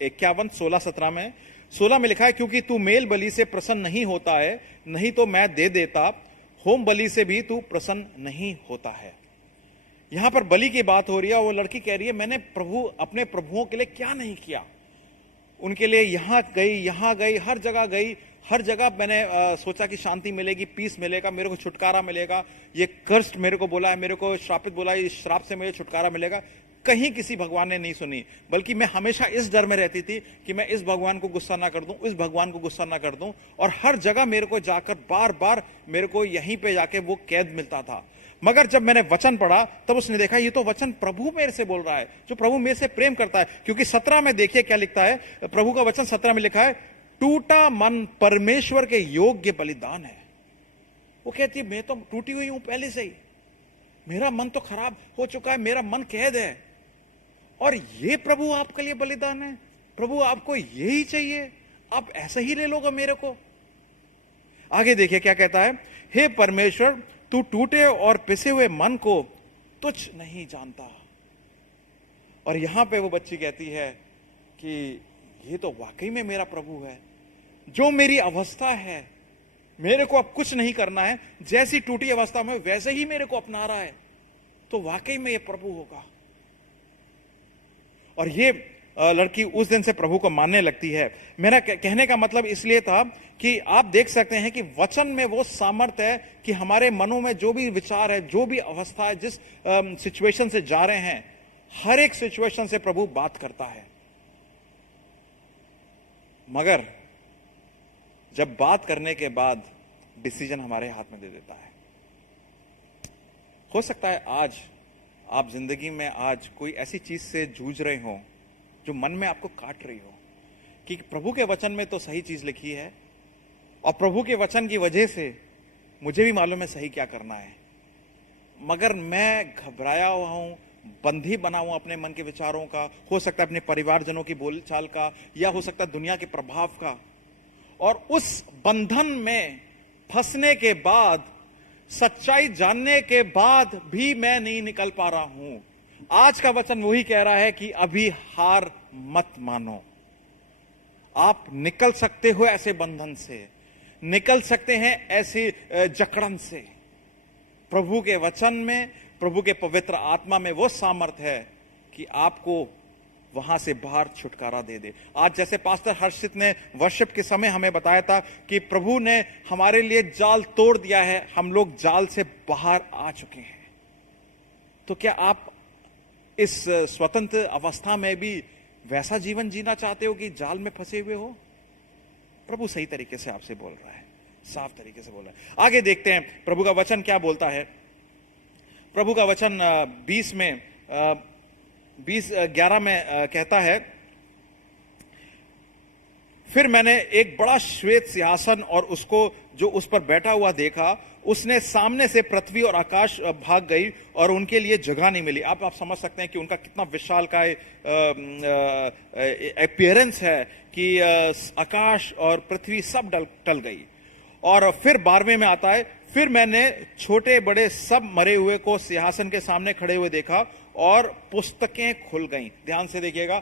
51, 16, 17 में 16 में लिखा है, क्योंकि तू मेल बलि से प्रसन्न नहीं होता है, नहीं तो मैं दे देता, होम बलि से भी तू प्रसन्न नहीं होता है। यहां पर बलि की बात हो रही है। वो लड़की कह रही है मैंने अपने प्रभुओं के लिए क्या नहीं किया। उनके लिए यहां गई, हर जगह गई, हर जगह मैंने सोचा कि शांति मिलेगी, पीस मिलेगा, मेरे को छुटकारा मिलेगा। ये कर्स्ट मेरे को बोला है, मेरे को श्रापित बोला है, इस श्राप से मुझे छुटकारा मिलेगा। कहीं किसी भगवान ने नहीं सुनी, बल्कि मैं हमेशा इस डर में रहती थी कि मैं इस भगवान को गुस्सा ना कर दूं, इस भगवान को गुस्सा ना कर दूं। और हर जगह मेरे को जाकर बार बार मेरे को यहीं पे जाके वो कैद मिलता था। मगर जब मैंने वचन पढ़ा तब उसने देखा ये तो वचन प्रभु मेरे से बोल रहा है, जो प्रभु मेरे से प्रेम करता है। क्योंकि 17 में देखिए क्या लिखता है, प्रभु का वचन 17 में लिखा है, टूटा मन परमेश्वर के योग्य बलिदान है। वो कहती है मैं तो टूटी हुई हूं पहले से ही, मेरा मन तो खराब हो चुका है, मेरा मन कैद है, और ये प्रभु आपके लिए बलिदान है। प्रभु आपको यही चाहिए, आप ऐसा ही ले लोगे मेरे को। आगे देखिए क्या कहता है, हे परमेश्वर तू टूटे और पिसे हुए मन को तुच्छ नहीं जानता। और यहां पे वो बच्ची कहती है कि ये तो वाकई में मेरा प्रभु है, जो मेरी अवस्था है मेरे को अब कुछ नहीं करना है, जैसी टूटी अवस्था में वैसे ही मेरे को अपना रहा है, तो वाकई में ये प्रभु होगा। और ये लड़की उस दिन से प्रभु को मानने लगती है। मेरा कहने का मतलब इसलिए था कि आप देख सकते हैं कि वचन में वो सामर्थ्य है कि हमारे मनों में जो भी विचार है, जो भी अवस्था है, जिस सिचुएशन से जा रहे हैं, हर एक सिचुएशन से प्रभु बात करता है। मगर जब बात करने के बाद डिसीजन हमारे हाथ में दे देता है। हो सकता है आज आप जिंदगी में आज कोई ऐसी चीज से जूझ रहे हो जो मन में आपको काट रही हो कि प्रभु के वचन में तो सही चीज लिखी है, और प्रभु के वचन की वजह से मुझे भी मालूम है सही क्या करना है, मगर मैं घबराया हुआ हूं, बंधी बना हुआ अपने मन के विचारों का, हो सकता है अपने परिवारजनों की बोलचाल का, या हो सकता है दुनिया के प्रभाव का। और उस बंधन में फंसने के बाद, सच्चाई जानने के बाद भी मैं नहीं निकल पा रहा हूं। आज का वचन वही कह रहा है कि अभी हार मत मानो। आप निकल सकते हो ऐसे बंधन से, निकल सकते हैं ऐसी जकड़न से। प्रभु के वचन में, प्रभु के पवित्र आत्मा में वो सामर्थ है कि आपको वहां से बाहर छुटकारा दे दे। आज जैसे पास्टर हर्षित ने वर्शिप के समय हमें बताया था कि प्रभु ने हमारे लिए जाल तोड़ दिया है, हम लोग जाल से बाहर आ चुके हैं। तो क्या आप इस स्वतंत्र अवस्था में भी वैसा जीवन जीना चाहते हो कि जाल में फंसे हुए हो? प्रभु सही तरीके से आपसे बोल रहा है, साफ तरीके से बोल रहा है। आगे देखते हैं प्रभु का वचन क्या बोलता है। प्रभु का वचन 11 में कहता है, फिर मैंने एक बड़ा श्वेत सिंहासन और उसको जो उस पर बैठा हुआ देखा, उसने सामने से पृथ्वी और आकाश भाग गई और उनके लिए जगह नहीं मिली। आप समझ सकते हैं कि उनका कितना विशाल का अपीयरेंस है कि आकाश और पृथ्वी सब टल गई। और फिर 12वें में आता है, फिर मैंने छोटे बड़े सब मरे हुए को सिंहासन के सामने खड़े हुए देखा और पुस्तकें खुल गईं। ध्यान से देखिएगा,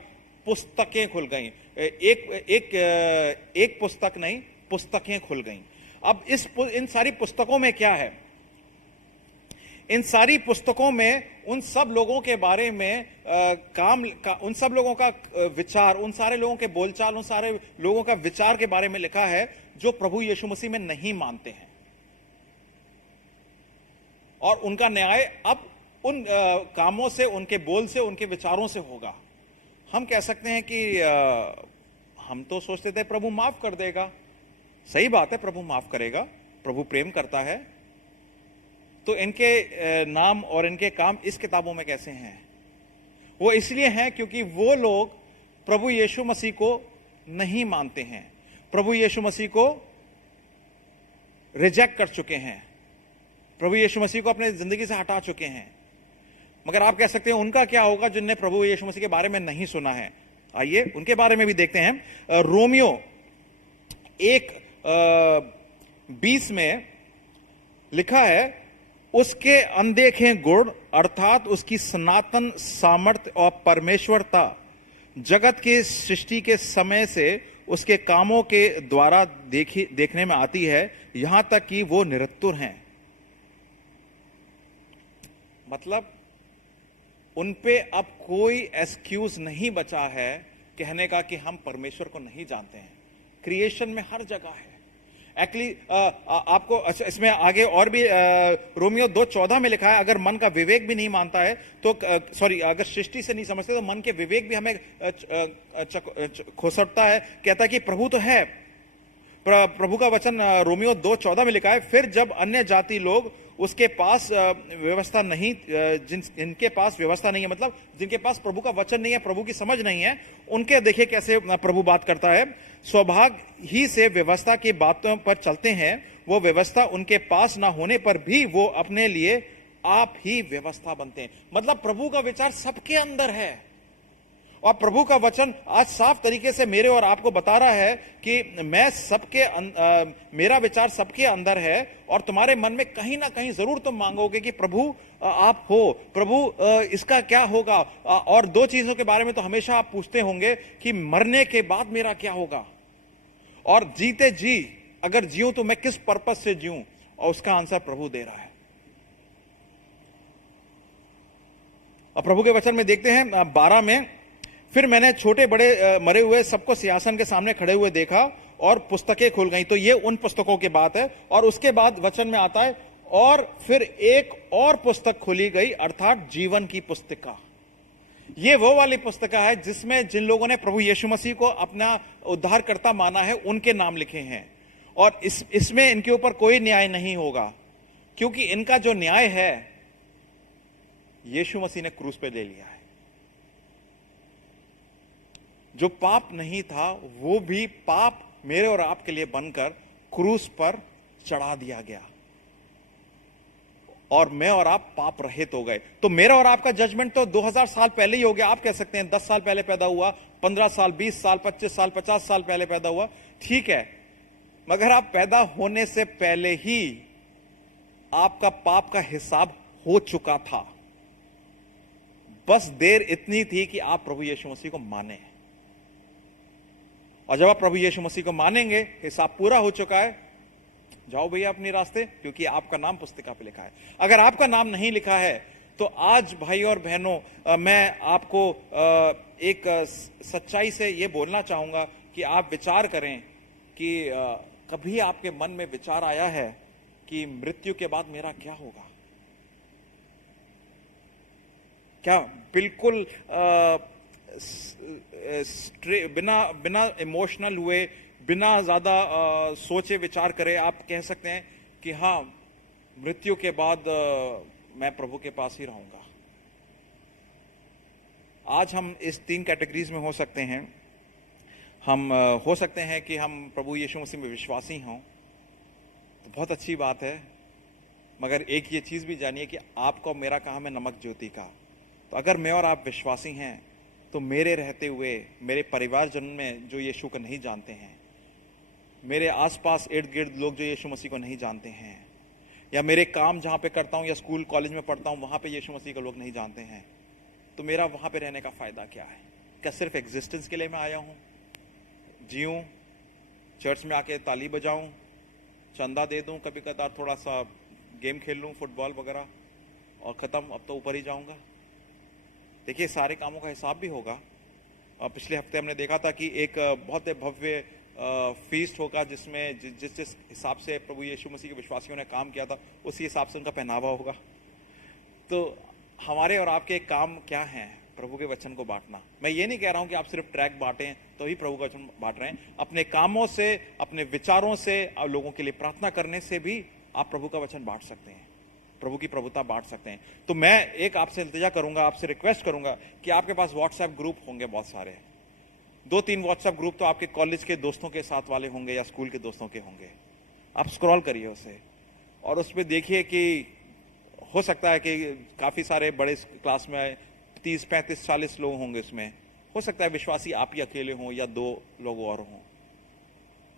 पुस्तकें खुल गईं। एक पुस्तक नहीं, पुस्तकें खुल गईं। अब इन सारी पुस्तकों में क्या है? इन सारी पुस्तकों में उन सब लोगों के बारे में उन सब लोगों का विचार, उन सारे लोगों के बोलचाल, उन सारे लोगों का विचार के बारे में लिखा है जो प्रभु यीशु मसीह में नहीं मानते हैं, और उनका न्याय अब उन कामों से, उनके बोल से, उनके विचारों से होगा। हम कह सकते हैं कि हम तो सोचते थे प्रभु माफ कर देगा। सही बात है, प्रभु माफ करेगा, प्रभु प्रेम करता है। तो इनके नाम और इनके काम इस किताबों में कैसे हैं? वो इसलिए हैं क्योंकि वो लोग प्रभु यीशु मसीह को नहीं मानते हैं, प्रभु यीशु मसीह को रिजेक्ट कर चुके हैं, प्रभु यीशु मसीह को अपने जिंदगी से हटा चुके हैं। मगर आप कह सकते हैं उनका क्या होगा जिनने प्रभु यीशु मसीह के बारे में नहीं सुना है? आइए उनके बारे में भी देखते हैं। रोमियो 1:20 में लिखा है, उसके अनदेखे गुण अर्थात उसकी सनातन सामर्थ्य और परमेश्वरता जगत के सृष्टि के समय से उसके कामों के द्वारा देखने में आती है, यहां तक कि वो निरंतर हैं। मतलब उन पे अब कोई एक्सक्यूज नहीं बचा है कहने का कि हम परमेश्वर को नहीं जानते हैं। क्रिएशन में हर जगह है। एक्चुअली आपको इसमें आगे और भी रोमियो 2:14 में लिखा है, अगर मन का विवेक भी नहीं मानता है तो अगर सृष्टि से नहीं समझते तो मन के विवेक भी हमें खोसटता है। कहता है कि प्रभु तो है। प्रभु का वचन रोमियो 2:14 में लिखा है, फिर जब अन्य जाति लोग उसके पास व्यवस्था नहीं, जिनके पास व्यवस्था नहीं है, मतलब जिनके पास प्रभु का वचन नहीं है, प्रभु की समझ नहीं है, उनके देखे कैसे प्रभु बात करता है। स्वभाव ही से व्यवस्था की बातों पर चलते हैं, वो व्यवस्था उनके पास ना होने पर भी वो अपने लिए आप ही व्यवस्था बनते हैं। मतलब प्रभु का विचार सबके अंदर है, और प्रभु का वचन आज साफ तरीके से मेरे और आपको बता रहा है कि मेरा विचार सबके अंदर है, और तुम्हारे मन में कहीं ना कहीं जरूर तुम मांगोगे कि प्रभु आप हो, प्रभु इसका क्या होगा। और दो चीजों के बारे में तो हमेशा आप पूछते होंगे कि मरने के बाद मेरा क्या होगा, और जीते जी अगर जीऊं तो मैं किस पर्पस से जीऊं, और उसका आंसर प्रभु दे रहा है। अब प्रभु के वचन में देखते हैं 12 में, फिर मैंने छोटे बड़े मरे हुए सबको सिंहासन के सामने खड़े हुए देखा और पुस्तकें खुल गई। तो ये उन पुस्तकों की बात है। और उसके बाद वचन में आता है, और फिर एक और पुस्तक खुली गई, अर्थात जीवन की पुस्तिका। ये वो वाली पुस्तिका है जिसमें जिन लोगों ने प्रभु यीशु मसीह को अपना उद्धारकर्ता माना है, उनके नाम लिखे हैं। और इसमें इनके ऊपर कोई न्याय नहीं होगा, क्योंकि इनका जो न्याय है यीशु मसीह ने क्रूस पे ले लिया है। जो पाप नहीं था वो भी पाप मेरे और आपके लिए बनकर क्रूस पर चढ़ा दिया गया, और मैं और आप पाप रहित हो गए। तो मेरा और आपका जजमेंट तो 2000 साल पहले ही हो गया। आप कह सकते हैं 10 साल पहले पैदा हुआ, 15 साल, 20 साल, 25 साल, 50 साल पहले पैदा हुआ, ठीक है। मगर आप पैदा होने से पहले ही आपका पाप का हिसाब हो चुका था। बस देर इतनी थी कि आप प्रभु यीशु मसीह को माने, और जब आप प्रभु यीशु मसीह को मानेंगे, हिसाब पूरा हो चुका है, जाओ भैया अपने रास्ते, क्योंकि आपका नाम पुस्तिका पे लिखा है। अगर आपका नाम नहीं लिखा है तो आज भाई और बहनों, मैं आपको एक सच्चाई से ये बोलना चाहूंगा कि आप विचार करें कि कभी आपके मन में विचार आया है कि मृत्यु के बाद मेरा क्या होगा? क्या बिल्कुल बिना इमोशनल हुए, बिना ज्यादा सोचे विचार करे आप कह सकते हैं कि हाँ, मृत्यु के बाद मैं प्रभु के पास ही रहूंगा? आज हम इस 3 कैटेगरीज में हो सकते हैं। हम हो सकते हैं कि हम प्रभु यीशु मसीह में विश्वासी हों, तो बहुत अच्छी बात है। मगर एक ये चीज भी जानिए कि आपका और मेरा काम है नमक ज्योति का। तो अगर मैं और आप विश्वासी हैं तो मेरे रहते हुए मेरे परिवारजन में जो यीशु को नहीं जानते हैं, मेरे आसपास इर्द गिर्द लोग जो यीशु मसीह को नहीं जानते हैं, या मेरे काम जहां पे करता हूं या स्कूल कॉलेज में पढ़ता हूं वहां पे यीशु मसीह को लोग नहीं जानते हैं, तो मेरा वहां पे रहने का फायदा क्या है? क्या सिर्फ एग्जिस्टेंस के लिए मैं आया हूं? जीऊं, चर्च में आके ताली बजाऊं, चंदा दे दूं, कभी कदार थोड़ा सा गेम खेल लूं, फुटबॉल वगैरह, और खत्म, अब तो ऊपर ही जाऊंगा? देखिए, सारे कामों का हिसाब भी होगा। पिछले हफ्ते हमने देखा था कि एक बहुत भव्य फीस्ट होगा जिसमें जिस जिस हिसाब से प्रभु यीशु मसीह के विश्वासियों ने काम किया था उसी हिसाब से उनका पहनावा होगा। तो हमारे और आपके काम क्या हैं? प्रभु के वचन को बांटना। मैं ये नहीं कह रहा हूं कि आप सिर्फ ट्रैक बांटें तो ही प्रभु का वचन बांट रहे हैं। अपने कामों से, अपने विचारों से, लोगों के लिए प्रार्थना करने से भी आप प्रभु का वचन बांट सकते हैं, प्रभु की प्रभुता बांट सकते हैं। तो मैं एक आपसे इल्तिजा करूंगा, आपसे रिक्वेस्ट करूंगा कि आपके पास व्हाट्सएप ग्रुप होंगे बहुत सारे, 2-3 व्हाट्सएप ग्रुप तो आपके कॉलेज के दोस्तों के साथ वाले होंगे या स्कूल के दोस्तों के होंगे। आप स्क्रॉल करिए उसे और उसमें देखिए कि हो सकता है कि काफी सारे बड़े क्लास में 30, 35, 40 लोग होंगे। इसमें हो सकता है विश्वासी आप ही अकेले हों या 2 लोग और हों।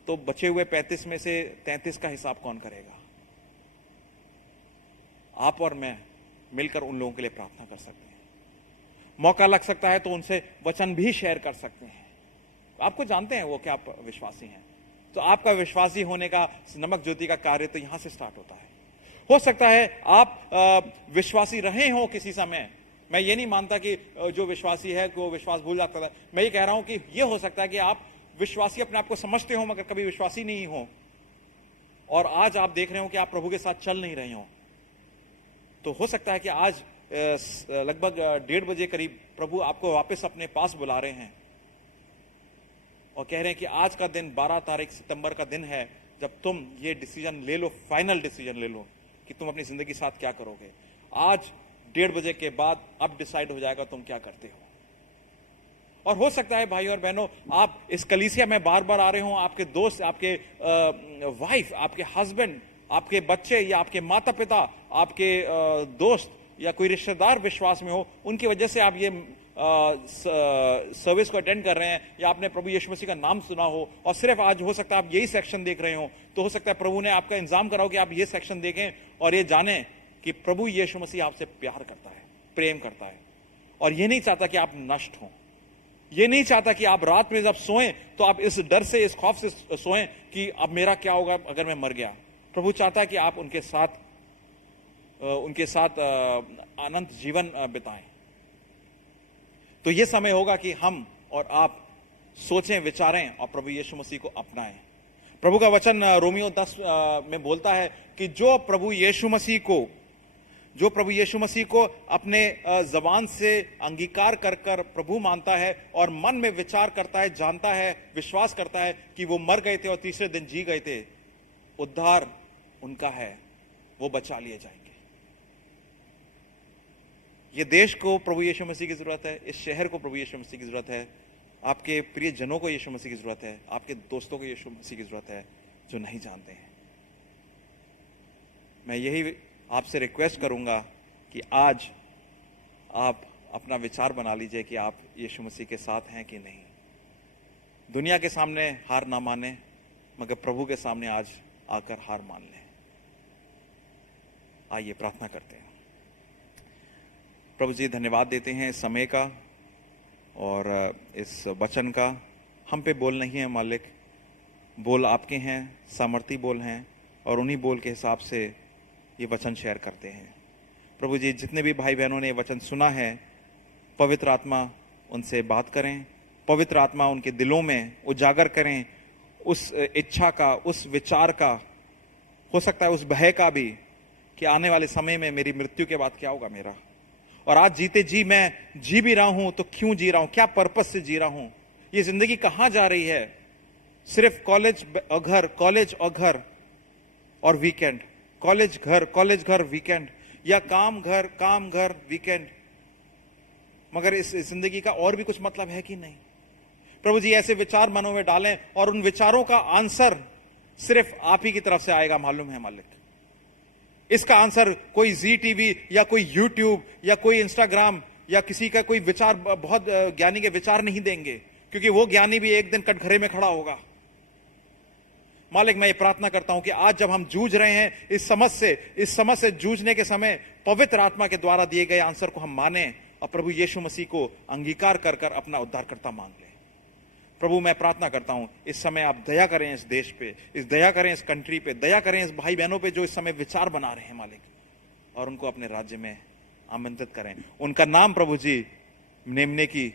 तो बचे हुए 35 में से 33 का हिसाब कौन करेगा? आप और मैं मिलकर उन लोगों के लिए प्रार्थना कर सकते हैं। मौका लग सकता है तो उनसे वचन भी शेयर कर सकते हैं। आपको जानते हैं वो कि आप विश्वासी हैं, तो आपका विश्वासी होने का, नमक ज्योति का कार्य तो यहां से स्टार्ट होता है। हो सकता है आप विश्वासी रहे हो किसी समय। मैं ये नहीं मानता कि जो विश्वासी है वो विश्वास भूल जाता था। मैं ये कह रहा हूं कि ये हो सकता है कि आप विश्वासी अपने आप को समझते हो मगर कभी विश्वासी नहीं हो, और आज आप देख रहे हो कि आप प्रभु के साथ चल नहीं रहे हो। तो हो सकता है कि आज लगभग 1:30 बजे करीब प्रभु आपको वापस अपने पास बुला रहे हैं और कह रहे हैं कि आज का दिन 12 तारीख सितंबर का दिन है जब तुम ये डिसीजन ले लो, फाइनल डिसीजन ले लो कि तुम अपनी जिंदगी के साथ क्या करोगे। आज 1:30 बजे के बाद अब डिसाइड हो जाएगा तुम क्या करते हो। और हो सकता है भाई और बहनों, आप इस कलीसिया में बार बार आ रहे हो, आपके दोस्त, आपके वाइफ, आपके हस्बैंड, आपके बच्चे या आपके माता पिता, आपके दोस्त या कोई रिश्तेदार विश्वास में हो, उनकी वजह से आप ये सर्विस को अटेंड कर रहे हैं या आपने प्रभु यीशु मसीह का नाम सुना हो और सिर्फ आज हो सकता है आप यही सेक्शन देख रहे हो। तो हो सकता है प्रभु ने आपका इंतजाम करा हो कि आप ये सेक्शन देखें और ये जानें कि प्रभु यीशु मसीह आपसे प्यार करता है, प्रेम करता है, और ये नहीं चाहता कि आप नष्ट हो। ये नहीं चाहता कि आप रात में जब सोएं तो आप इस डर से, इस खौफ से सोएं कि अब मेरा क्या होगा अगर मैं मर गया। प्रभु चाहता है कि आप उनके साथ अनंत जीवन बिताएं। तो ये समय होगा कि हम और आप सोचें, विचारें और प्रभु यीशु मसीह को अपनाएं। प्रभु का वचन रोमियो 10 में बोलता है कि जो प्रभु यीशु मसीह को अपने जबान से अंगीकार कर प्रभु मानता है और मन में विचार करता है, जानता है, विश्वास करता है कि वो मर गए थे और तीसरे दिन जी गए थे, उद्धार उनका है, वो बचा लिए जाएंगे। ये देश को प्रभु यीशु मसीह की जरूरत है, इस शहर को प्रभु यीशु मसीह की जरूरत है, आपके प्रिय जनों को यीशु मसीह की जरूरत है, आपके दोस्तों को यीशु मसीह की जरूरत है जो नहीं जानते हैं। मैं यही आपसे रिक्वेस्ट करूंगा कि आज आप अपना विचार बना लीजिए कि आप यीशु मसीह के साथ हैं कि नहीं। दुनिया के सामने हार ना माने मगर प्रभु के सामने आज आकर हार मान लें। आइए प्रार्थना करते हैं। प्रभु जी, धन्यवाद देते हैं इस समय का और इस वचन का। हम पे बोल नहीं है मालिक, बोल आपके हैं, सामर्थी बोल हैं और उन्हीं बोल के हिसाब से ये वचन शेयर करते हैं। प्रभु जी, जितने भी भाई बहनों ने ये वचन सुना है, पवित्र आत्मा उनसे बात करें, पवित्र आत्मा उनके दिलों में उजागर करें उस इच्छा का, उस विचार का, हो सकता है उस भय का भी कि आने वाले समय में मेरी मृत्यु के बाद क्या होगा मेरा, और आज जीते जी मैं जी भी रहा हूं तो क्यों जी रहा हूं, क्या पर्पस से जी रहा हूं, ये जिंदगी कहां जा रही है। सिर्फ कॉलेज और घर, कॉलेज और घर और वीकेंड, कॉलेज घर वीकेंड, या काम घर वीकेंड, मगर इस जिंदगी का और भी कुछ मतलब है कि नहीं। प्रभु जी, ऐसे विचार मनों में डालें और उन विचारों का आंसर सिर्फ आप ही की तरफ से आएगा, मालूम है मालिक। इसका आंसर कोई जी टीवी या कोई यूट्यूब या कोई इंस्टाग्राम या किसी का कोई विचार, बहुत ज्ञानी के विचार नहीं देंगे, क्योंकि वो ज्ञानी भी एक दिन कटघरे में खड़ा होगा। मालिक मैं ये प्रार्थना करता हूं कि आज जब हम जूझ रहे हैं इस समझ से जूझने के समय पवित्र आत्मा के द्वारा दिए गए आंसर को हम माने और प्रभु यीशु मसीह को अंगीकार कर कर अपना उद्धारकर्ता मान लें। प्रभु मैं प्रार्थना करता हूं इस समय आप दया करें इस देश पे, दया करें इस कंट्री पे, दया करें इस भाई बहनों पे जो इस समय विचार बना रहे हैं मालिक, और उनको अपने राज्य में आमंत्रित करें। उनका नाम प्रभु जी मेमने की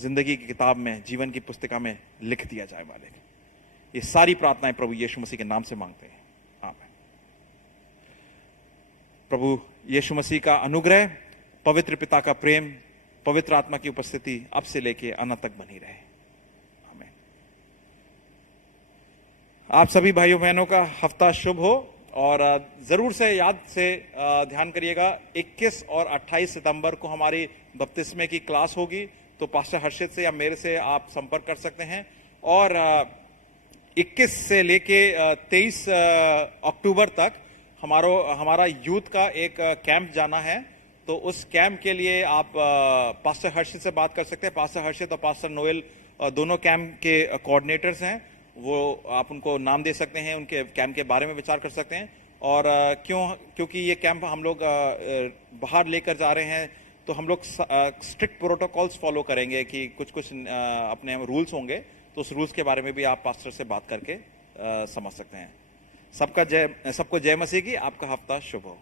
जिंदगी की किताब में, जीवन की पुस्तिका में लिख दिया जाए मालिक। ये सारी प्रार्थनाएं प्रभु यीशु मसीह के नाम से मांगते हैं, आमीन। प्रभु यीशु मसीह का अनुग्रह, पवित्र पिता का प्रेम, पवित्र आत्मा की उपस्थिति अब से लेके अनंत तक बनी रहे, आमीन। आप सभी भाइयों बहनों का हफ्ता शुभ हो और जरूर से याद से ध्यान करिएगा 21 और 28 सितंबर को हमारी बपतिस्मे की क्लास होगी, तो पास्टर हर्षित से या मेरे से आप संपर्क कर सकते हैं। और 21 से लेके 23 अक्टूबर तक हमारा यूथ का एक कैंप जाना है, तो उस कैंप के लिए आप पास्टर हर्षित से बात कर सकते हैं। पास्टर हर्षित और पास्टर नोएल दोनों कैंप के कोऑर्डिनेटर्स हैं, वो आप उनको नाम दे सकते हैं, उनके कैंप के बारे में विचार कर सकते हैं। और क्योंकि ये कैंप हम लोग बाहर लेकर जा रहे हैं, तो हम लोग स्ट्रिक्ट प्रोटोकॉल्स फॉलो करेंगे कि कुछ अपने रूल्स होंगे, तो उस रूल्स के बारे में भी आप पास्टर से बात करके समझ सकते हैं। सबको जय मसीह की। आपका हफ्ता शुभ हो।